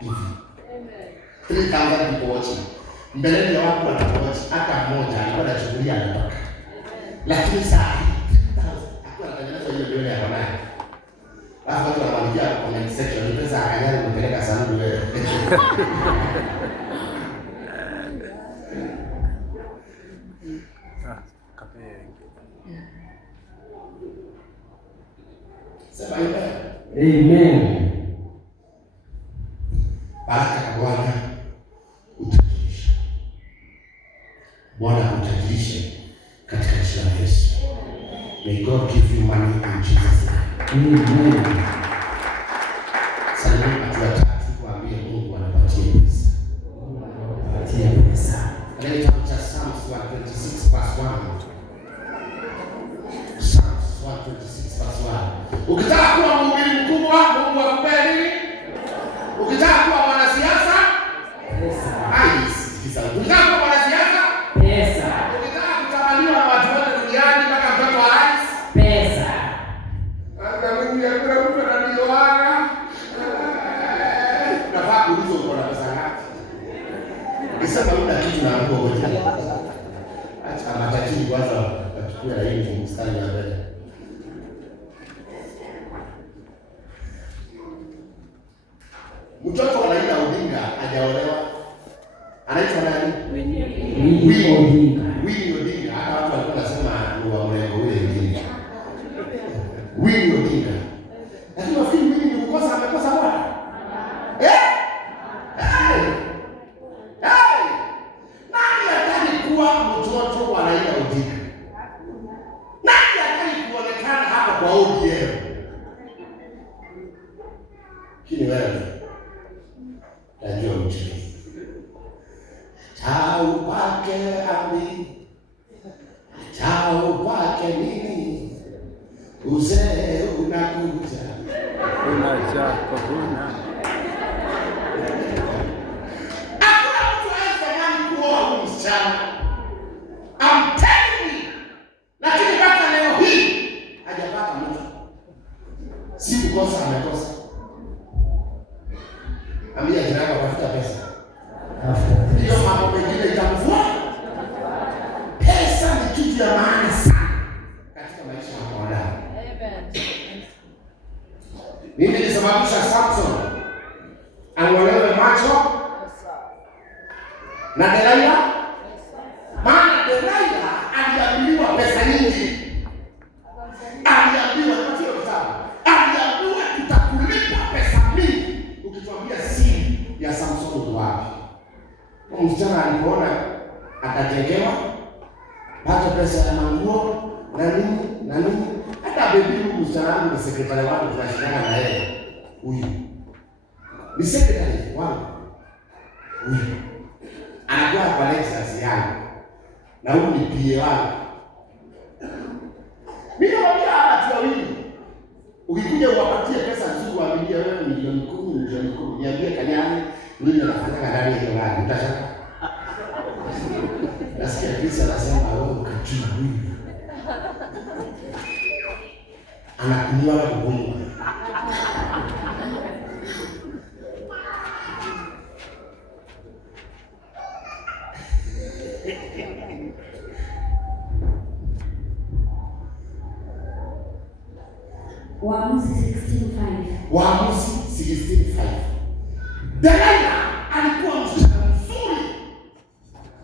Hivi. 3,000 people watching. Mbeleni ya watu wanawatch, hata mmoja alikuwa anachukulia anatoka. Lakini saa 3,000 hakuwa anatengeneza hiyo video ya bwana. Alafu watu wanamwambia kwa comment section, ni pesa akanyana kupeleka sanduku wewe. Sema amen. Baraka ya Bwana utajirisha. Bwana utajirisha katika jina la Yesu. May God give you money in Jesus name. Amen. Sasa hatua tatu kuambia Mungu anapatia pesa. Anapatia pesa. Leo kitabu cha Psalms 126 verse 1. Psalms 126 verse 1. Ukitaka kuwa mhubiri mkubwa, Mungu akupe nini? Ukitaka kuwa mwanasiasa, pesa. Ukitaka kuwa mwanasiasa, pesa. Ukitaka kutamaniwa na watu wote duniani mpaka mtoto wa rais, pesa. Hata mimi hakuna mtu ananiona. Nafaa kuuliza uko na pesa ngapi? Ukisema una kitu na nguo wote. Acha matajiri kwanza wachukue hii mstari wa mbele. Mtoto wa Raila Odinga hajaolewa. Anaitwa nani? Winnie Odinga. Hata watu walikuwa wanasema ni wa mrengo ule mwingine. Winnie Odinga. Lakini wafikiri Winnie ni kukosa amekosa bwana. Nani hataki kuwa mtoto wa Raila Odinga? Nani hataki kuonekana hapa kwa ODM? Kini wewe. Najua mchini. Chao kwake ami. Chao kwake nini? Uzee unakuja. Unachapa huna. Hakuna mtu anayefanya kuoa huyu msichana. I'm telling you. Lakini mpaka leo hii hajapata mtu. Si kukosa amekosa. Ambia jirani yako tafuta pesa. Hiyo mambo mengine itamvua. Pesa ni kitu ya maana sana katika maisha ya mwanadamu. Mimi nilisababisha Samson ang'olewe macho na Delaila. Maana Delaila aliambiwa pesa nyingi. Aliambiwa tutakulipa pesa mingi ukituambia siri ya Samson uko wapi. Msichana alipoona atajengewa pata pesa ya manguo na nini. Hata baby huyu msichana wangu ni sekretari wangu, tunashikana na yeye. Huyu ni sekretari wangu. Huyu anakuwa kwa Lexus yangu na huyu ni PA wangu. Mimi nawaambia watu wawili, ukikuja uwapatie pesa nzuri, waambie wewe milioni 10, niambie Kanyani mimi nafanya ndani ya gari, utashaka. Nasikia Kristo anasema wewe ukachua huyu anakunywa kugonga. Waamuzi 16:5. Waamuzi 16:5. Delilah alikuwa msichana mzuri.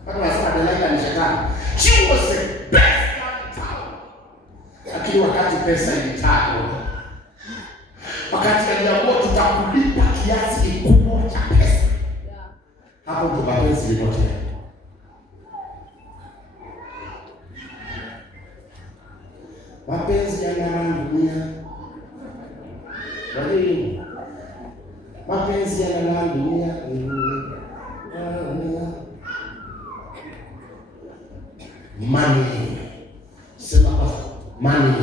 Watu wanasema Delilah ni shetani. She was the best girl in town. Lakini wakati pesa ilitaka, wakati aliamua tutakulipa kiasi kikubwa cha pesa, hapo ndo mapenzi ilipotea. Mapenzi yanang'ang'ana dunia. Wali mapenzi yanang'ang'ana dunia. Money. Sema kwa money.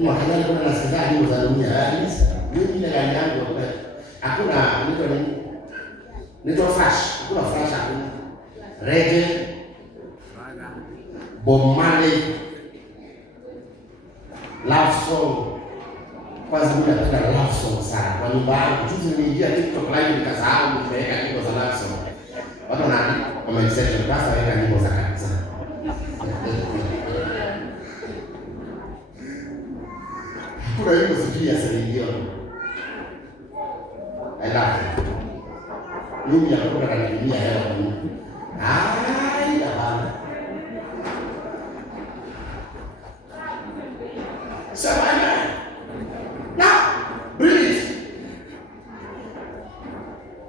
Makanya kuna nasikia nyimbo za dunia. Mimi na gari yangu hakuna nito flash, hakuna flash, hakuna reggae, Bob Marley, love song. Kwanza mimi napenda love song sana. Kwa nyumba yangu juzi niliingia TikTok live nikasahau nimeweka nyimbo za love song. Watu wanaandika comment section, basi weka nyimbo za kanisa. Kuna hiyo sikia sasa I love it. Mimi nakuwa na dunia hewa kwa mimi. Ai baba. Sabana. Now, bring it.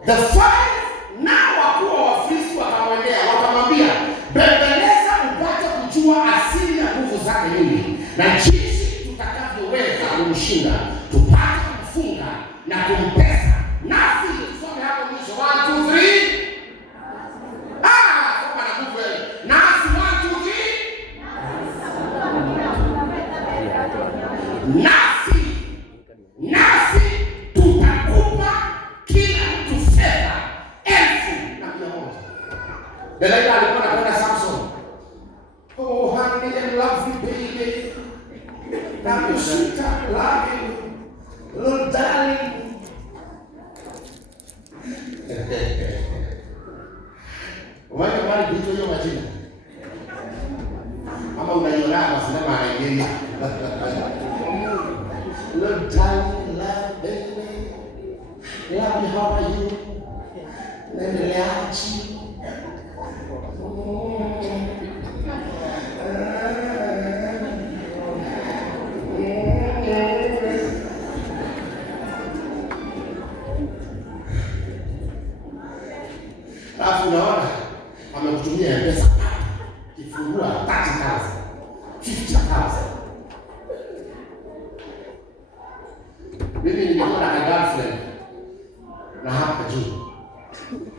The five now wakuwa Wafilisti wakamwambia, bembeleza upate kujua asili na nguvu zake nyingi na jinsi tutakavyoweza kumshinda, tupate kumfunga na kumpesa. Nasi tusome hapo mwisho 1 2 3. Soma na nguvu wewe. Nasi 1 2 3. Nasi tutakupa kila mtu fedha 1,100. Delilah alikuwa anapenda Samson. Oh honey, I love you baby. I'm your sweet, I love you, little darling. Wewe wali bicho hiyo majina. Ama unaiona basi kama anaingia. Little darling, love baby. Love you, how are you? Nendeleachi. Alafu unaona amekutumia pesa kifungua 30,000, 50,000. Mimi nilikuwa na girlfriend na hapa juu.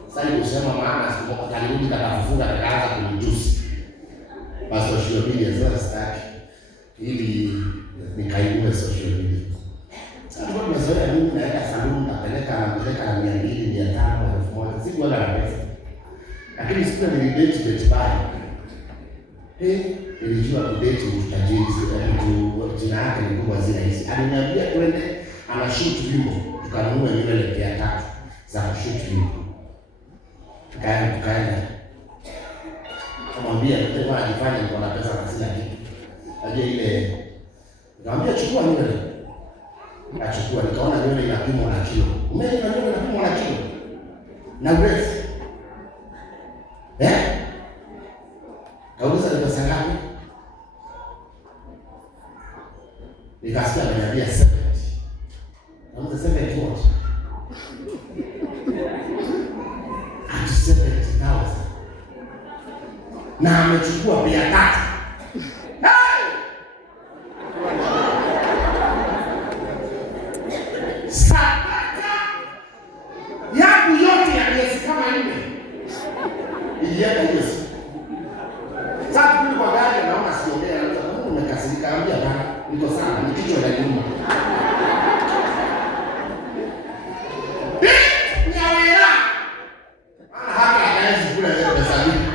Sasa nilisema maana siku karibuni katafunga akaanza kunijusi. Basi social media sasa staki ili nikaibue social media. Sasa kwa nimezoea mimi naenda saluni napeleka na 200, 500, 1000, sikuwa na pesa. Lakini siku nilidate baya. Nilijua kudate mtajiri mtu jina yake ni kubwa zile hizi. Aliniambia twende ana shoot video. Tukanunua nywele pia 3 za shoot video. Tukaenda. Kamwambia mtu anajifanya niko na pesa na sina kitu. Aje ile. Nikamwambia chukua nywele. Achukua, nikaona nywele inapimwa na kilo. Nywele inapimwa na kilo. Na urefu. Kauliza ni pesa ngapi? Nikasikia ananiambia 70. Nauliza 70 what? Ati 70,000. Na amechukua pia 3. Sadaka yangu yote ya miezi kama 4 ilienda hiyo. Sasa kule kwa gari naona siongea, naona umekasirika, ambia bana, niko sawa, ni kichwa cha nyuma. Nyawera. Hata akaanza kula zile pesa nyingi.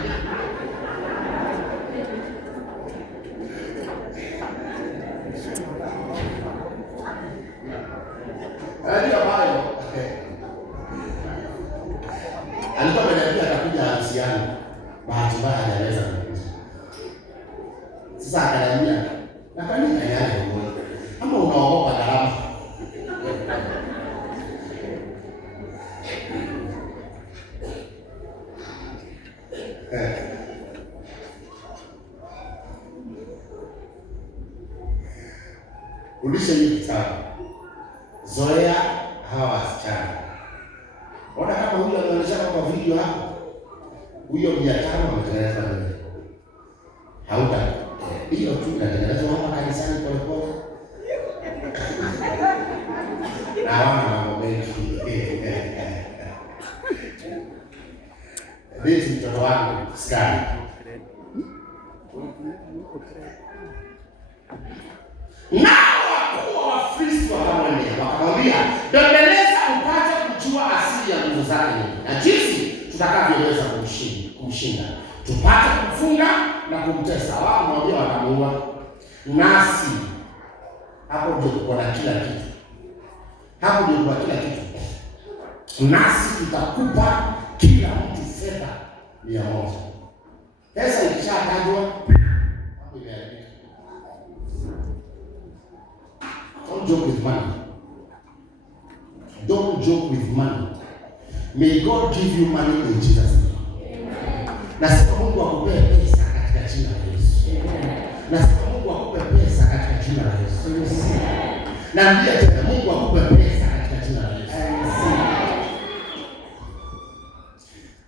Rudisha hiyo kitabu. Zoea hawa wasichana. Ona kama huyu anaonyesha kwa video hapo. Huyo 500 ametengeneza nini? Hauta. Hiyo tu inatengenezwa hapa kanisani pole pole. Na wana mambo mengi. This is mtoto wangu Sky. Nao wakuwa Wafilisti wakamwambia, "Bembeleza upate kujua asili ya nguvu zake na jinsi tutakavyoweza kumshinda. Tupate kumfunga na kumtesa." Wao mwambia wakamuua. Nasi hapo ndio tuko na kila kitu. Hapo ndio kwa kila kitu. Nasi tutakupa kila mtu fedha 100. Pesa ikishatajwa hapo imeharibika. Don't joke with money. Don't joke with money. May God give you money in Jesus' name. Nasema Mungu akupe pesa katika jina la Yesu. Nasema Mungu akupe pesa katika jina la Yesu. Naambia tena Mungu akupe pesa katika jina la Yesu.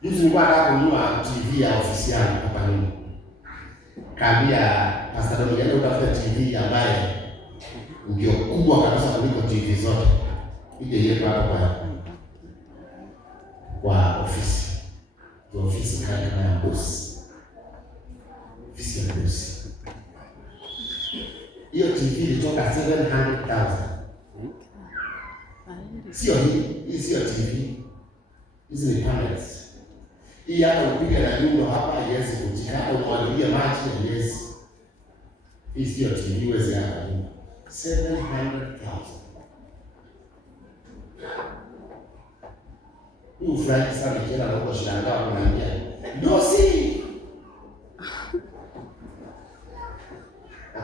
Juzi nilikuwa nataka kununua TV ya ofisi yangu hapa nyuma. Kaambia Pastor Doni, yeye utafuta TV ambaye ndio kubwa kabisa kuliko TV zote. Ije ile hapa kwa ofisi. Kwa ofisi kama boss. Ofisi ya boss. Hiyo TV ilitoka 700,000. Sio hii sio TV. Hizi ni panels. Hii hata upige na nyundo hapa haiwezi kutika, hata umwagilie maji haiwezi. Hii sio TV iweze hapa. 700,000. Hii ufurahi sana kila na kwa shiranga wanaambia. Dosi.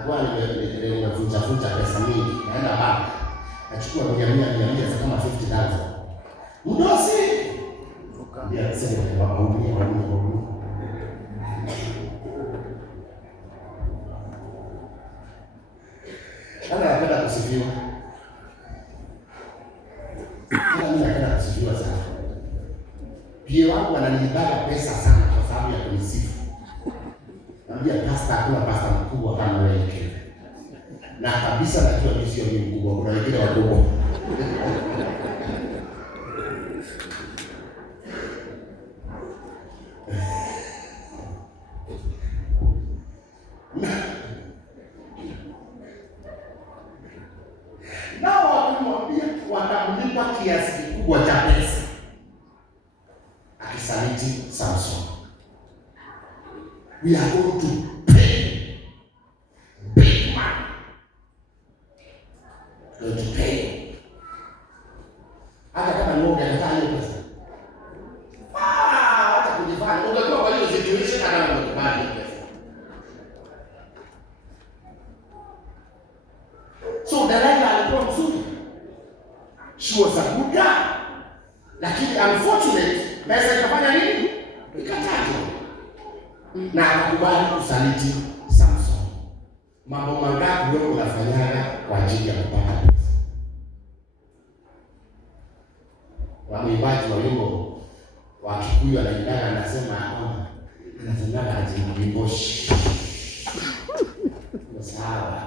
Kwa nimevunja pesa mingi. Naenda bank. Nachukua 100 kama 50,000. Mdosi. Ndio sasa waumie. Napenda kusifiwa. Napenda kusifiwa sana. Pia wangu wananiibada pesa sana kwa sababu ya kunisifu. Naambia pastor, hakuna pastor mkubwa kama wewe. Na kabisa najua mimi sio mimi mkubwa, kuna wengine wakubwa. Watamlipa kiasi kikubwa cha pesa akisaliti Samson. We are going to pay big money. Going to pay. Hata kama ng'ombe anataka hiyo pesa. Hata kujifanya ungekuwa kwa hiyo situation kama ungekubali hiyo pesa. So Delilah alikuwa mzuri. She was a good girl. Lakini unfortunately, pesa ikafanya nini? Ikatajwa. Na akakubali kusaliti Samson. Mambo mangapi wewe unafanyaga kwa ajili ya kupata pesa? Waimbaji wa wimbo wa Kikuyu anaimba anasema kwamba anasema ajimboshi. Sawa.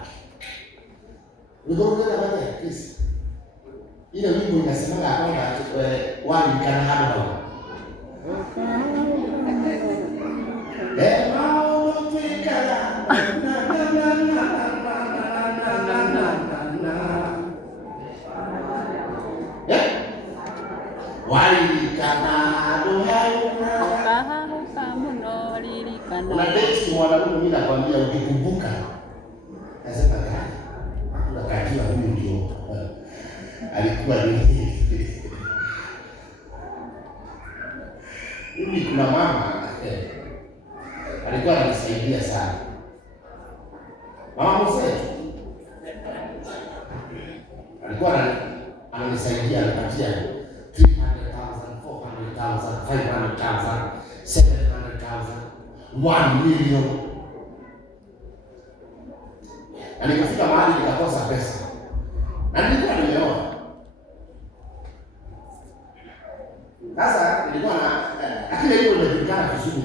Wewe baada ya kesi. Ile wimbo inasema kwamba wali kana hado. Una date mwanamume, mimi nakwambia ukikumbuka nasema gani? Unakatiwa huyu ndio alikuwa nini? Mimi kuna mama alikuwa ananisaidia sana. Mama Mose alikuwa ananisaidia, anapatia 300,000, 400,000, 500,000, 700,000, 1 million. Na nikafika mahali nikakosa pesa. Na nilikuwa nimeoa. Sasa nilikuwa na akili hiyo inajulikana vizuri,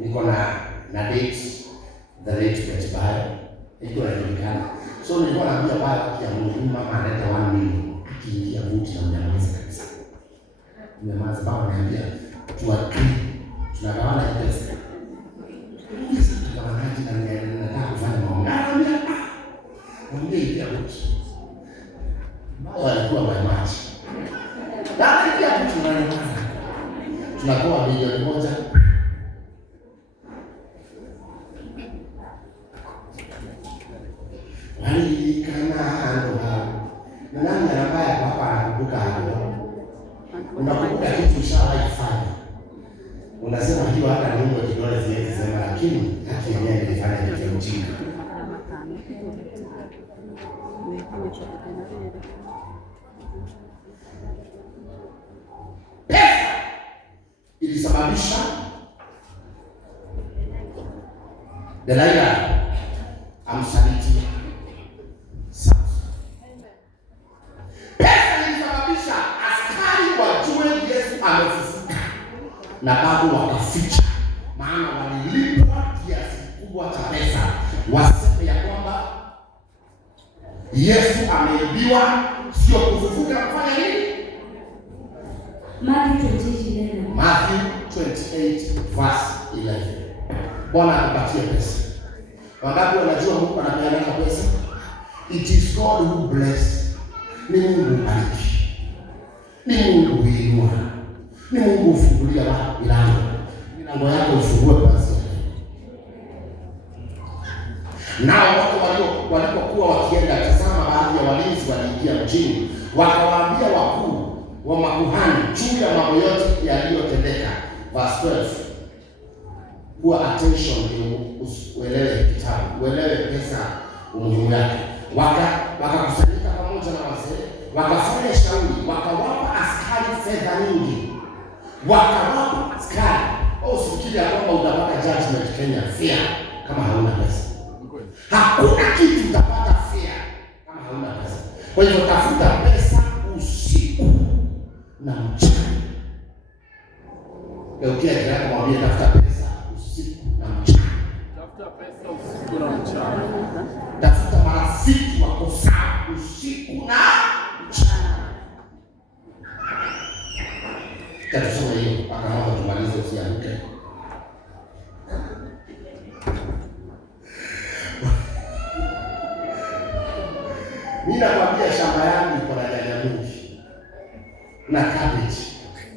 niko na date the late Betty ilikuwa inajulikana. So nilikuwa naambia baba ya Mungu, mama analeta 1 million akiingia buti na mnyamaza kabisa. Mnyamaza, baba ananiambia tunagawana pesa. Kama nataka kufanya mambo. Mwambie pia buti. Baba alikuwa my match. Na pia buti tunanyamaza. Tunakuwa milioni 1. Wali kana hando hapo. Nani anabaya hapa anakumbuka hapo? Unakumbuka kitu ushawahi kufanya. Unasema hiyo hata Mungu kidole ziweze sema, lakini haki yenyewe ilifanya kitu mjinga. Pesa ilisababisha Delaila amsaliti Samson. Pesa ilisababisha askari wajue Yesu amefufuka na bado wakaficha, maana walilipwa kiasi kubwa cha pesa waseme ya kwamba Yesu ameibiwa, sio kufufuka. Kufanya nini? Matthew 28 verse 11. Bwana akupatie pesa. Wangapi wanajua Mungu anapeana pesa? It is God who bless. Ni Mungu bariki. Ni Mungu huinua. Ni Mungu ufungulia milango. Milango yako ufungue basi. Nao watu walipokuwa wakienda, tazama, baadhi ya walinzi waliingia mjini, wakawaambia wakuu wa makuhani juu ya mambo yote yaliyotendeka. Verse 12. Kuwa attention ndio uelewe kitabu, uelewe pesa umuhimu yake. Wakakusanyika pamoja na wazee, wakafanya shauri, wakawapa askari fedha nyingi. Wakawapa askari. Usifikiri kwamba utapata judgment Kenya fair kama hauna pesa. Hakuna kitu utapata fair kama hauna pesa. Kwa hivyo tafuta pesa usiku na mchana. Geukia jirani yako, mwambie tafuta pesa usiku na mchana. Tafuta pesa usiku na mchana. Tafuta marafiki wako sawa usiku na mchana. Tutasoma hiyo mpaka hapo tumalize, usianguke. Mimi nakwambia shamba yangu iko na nyanya mingi na cabbage.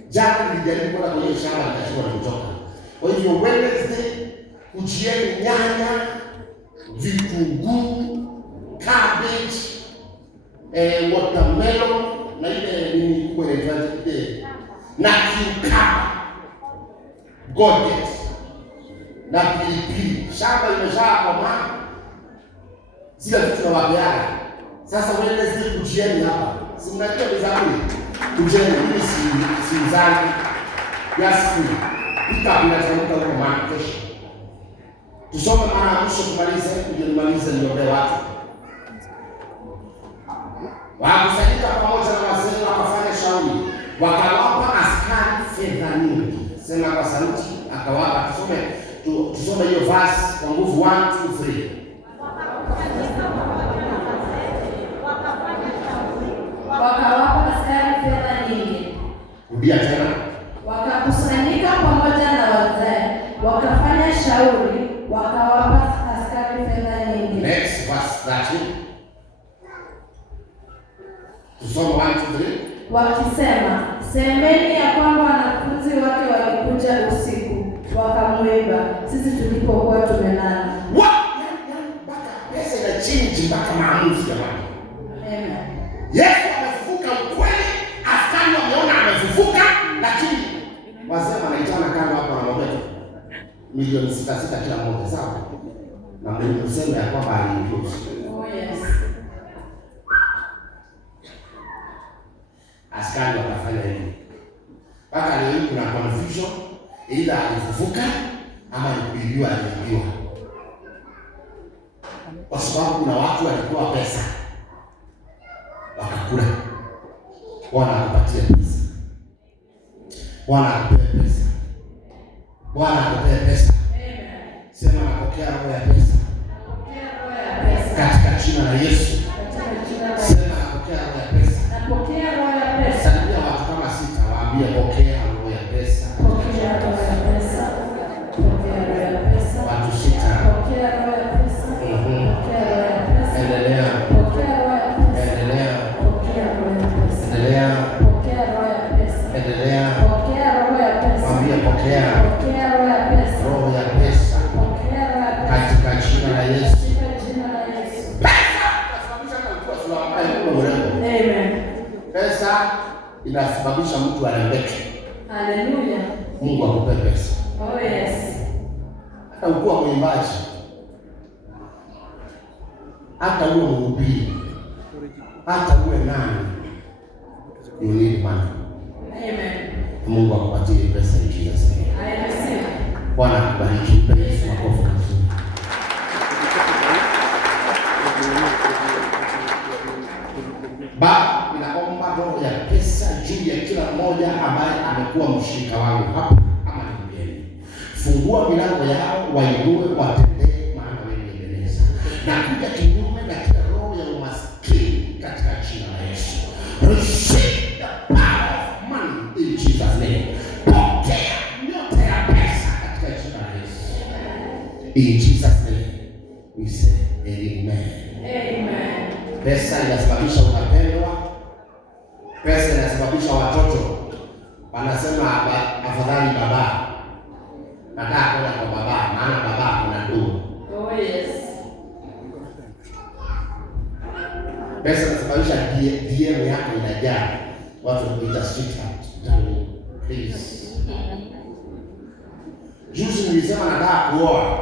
Jana nilijaribu kwenda kwenye shamba nikachukua kutoka. Kwa hivyo Wednesday ujieni nyanya, vitunguu, cabbage, watermelon na ile nini kubwa ile na cucumber, godet na pilipili. Shamba imejaa kwa maana zile vitu na wabeana. Sasa Wednesday kujieni hapa. Si mnajua vizuri. Kujieni mimi si mzani. Yasi. Nitakuletea huko maana kesho. Tusome mara mwisho kumaliza niombe watu. Wakusanyika pamoja na wazee wakafanya shauri. Wakawapa askari fedha nyingi. Sema kwa sauti, akawapa. Tusome hiyo verse kwa nguvu 1 2 3. Wakawapa askari fedha nyingi. Rudia tena. Wakakusanyika pamoja na wazee, wakafanya shauri, wakawapa askari fedha nyingi. Next verse 13. Tusome 1 2 3. Wakisema, semeni ya kwamba wanafunzi wake walikuja usiku, wakamuiba sisi tulipokuwa tumelala. Mpaka pesa ina change mpaka maamuzi jamani. Amen. Yesu amefufuka ukweli, askari wameona amefufuka, lakini wazee wanaitana kando hapa na mmoja milioni 6 kila mmoja, sawa? Na mimi niseme ya kwamba aliinuka. Oh yes. Askari wakafanya hivi. Mpaka leo kuna confusion, either alifufuka ama alikuibiwa. Kwa sababu kuna watu walikuwa pesa. Bwana akupatie pesa. Bwana akupe pesa. Bwana akupe pesa. Amen. Sema napokea roho ya pesa. Napokea roho ya pesa. Katika jina la Yesu. Katika jina la Yesu. Sema napokea roho ya pesa. Napokea roho ya pesa. Salimia watu kama sita, waambie pokea roho ya pesa. Pokea roho ya pesa. Pokea roho ya pesa. Watu sita. Pokea roho ya pesa. Pokea roho ya pesa. Endelea. Pokea roho ya pesa. Endelea. Pokea roho ya pesa. Endelea. Pokea roho ya pesa. Endelea. Pokea roho ya pesa. Waambie pokea Pokea roho ya pesa. roho ya pesa. Pokea roho ya pesa. Katika jina la Yesu. Katika jina la Yesu. Amen. Pesa inasababisha mtu arembeke. Haleluya. Mungu akupe pesa. Oh yes. Hata ukuwa mwimbaji, hata uwe mhubiri, hata uwe nani, you need money. Amen. Mungu akupatie pesa in Jesus name. I receive. Bwana akubariki. Mpe Yesu makofi mazuri. Baba, ninaomba roho ya pesa juu ya kila mmoja ambaye amekuwa mshirika wangu hapa ama ni mgeni. Fungua milango yao, wainue, watendee, maana wewe ni Ebeneza. Na kuja kinyume na kila roho ya umaskini katika jina la Yesu. Receive the power of money in Jesus name. Pokea nyota ya pesa katika jina la Yesu. In Jesus name we say amen. Amen. Pesa inasababisha unapendwa. Pesa inasababisha watoto wanasema afadhali baba. Nataka kwenda kwa baba, maana baba kuna ndugu. Oh yes. Pesa inasababisha DM yako inajaa. Watu wanaita sweetheart, darling, please. Juzi nilisema nataka kuoa.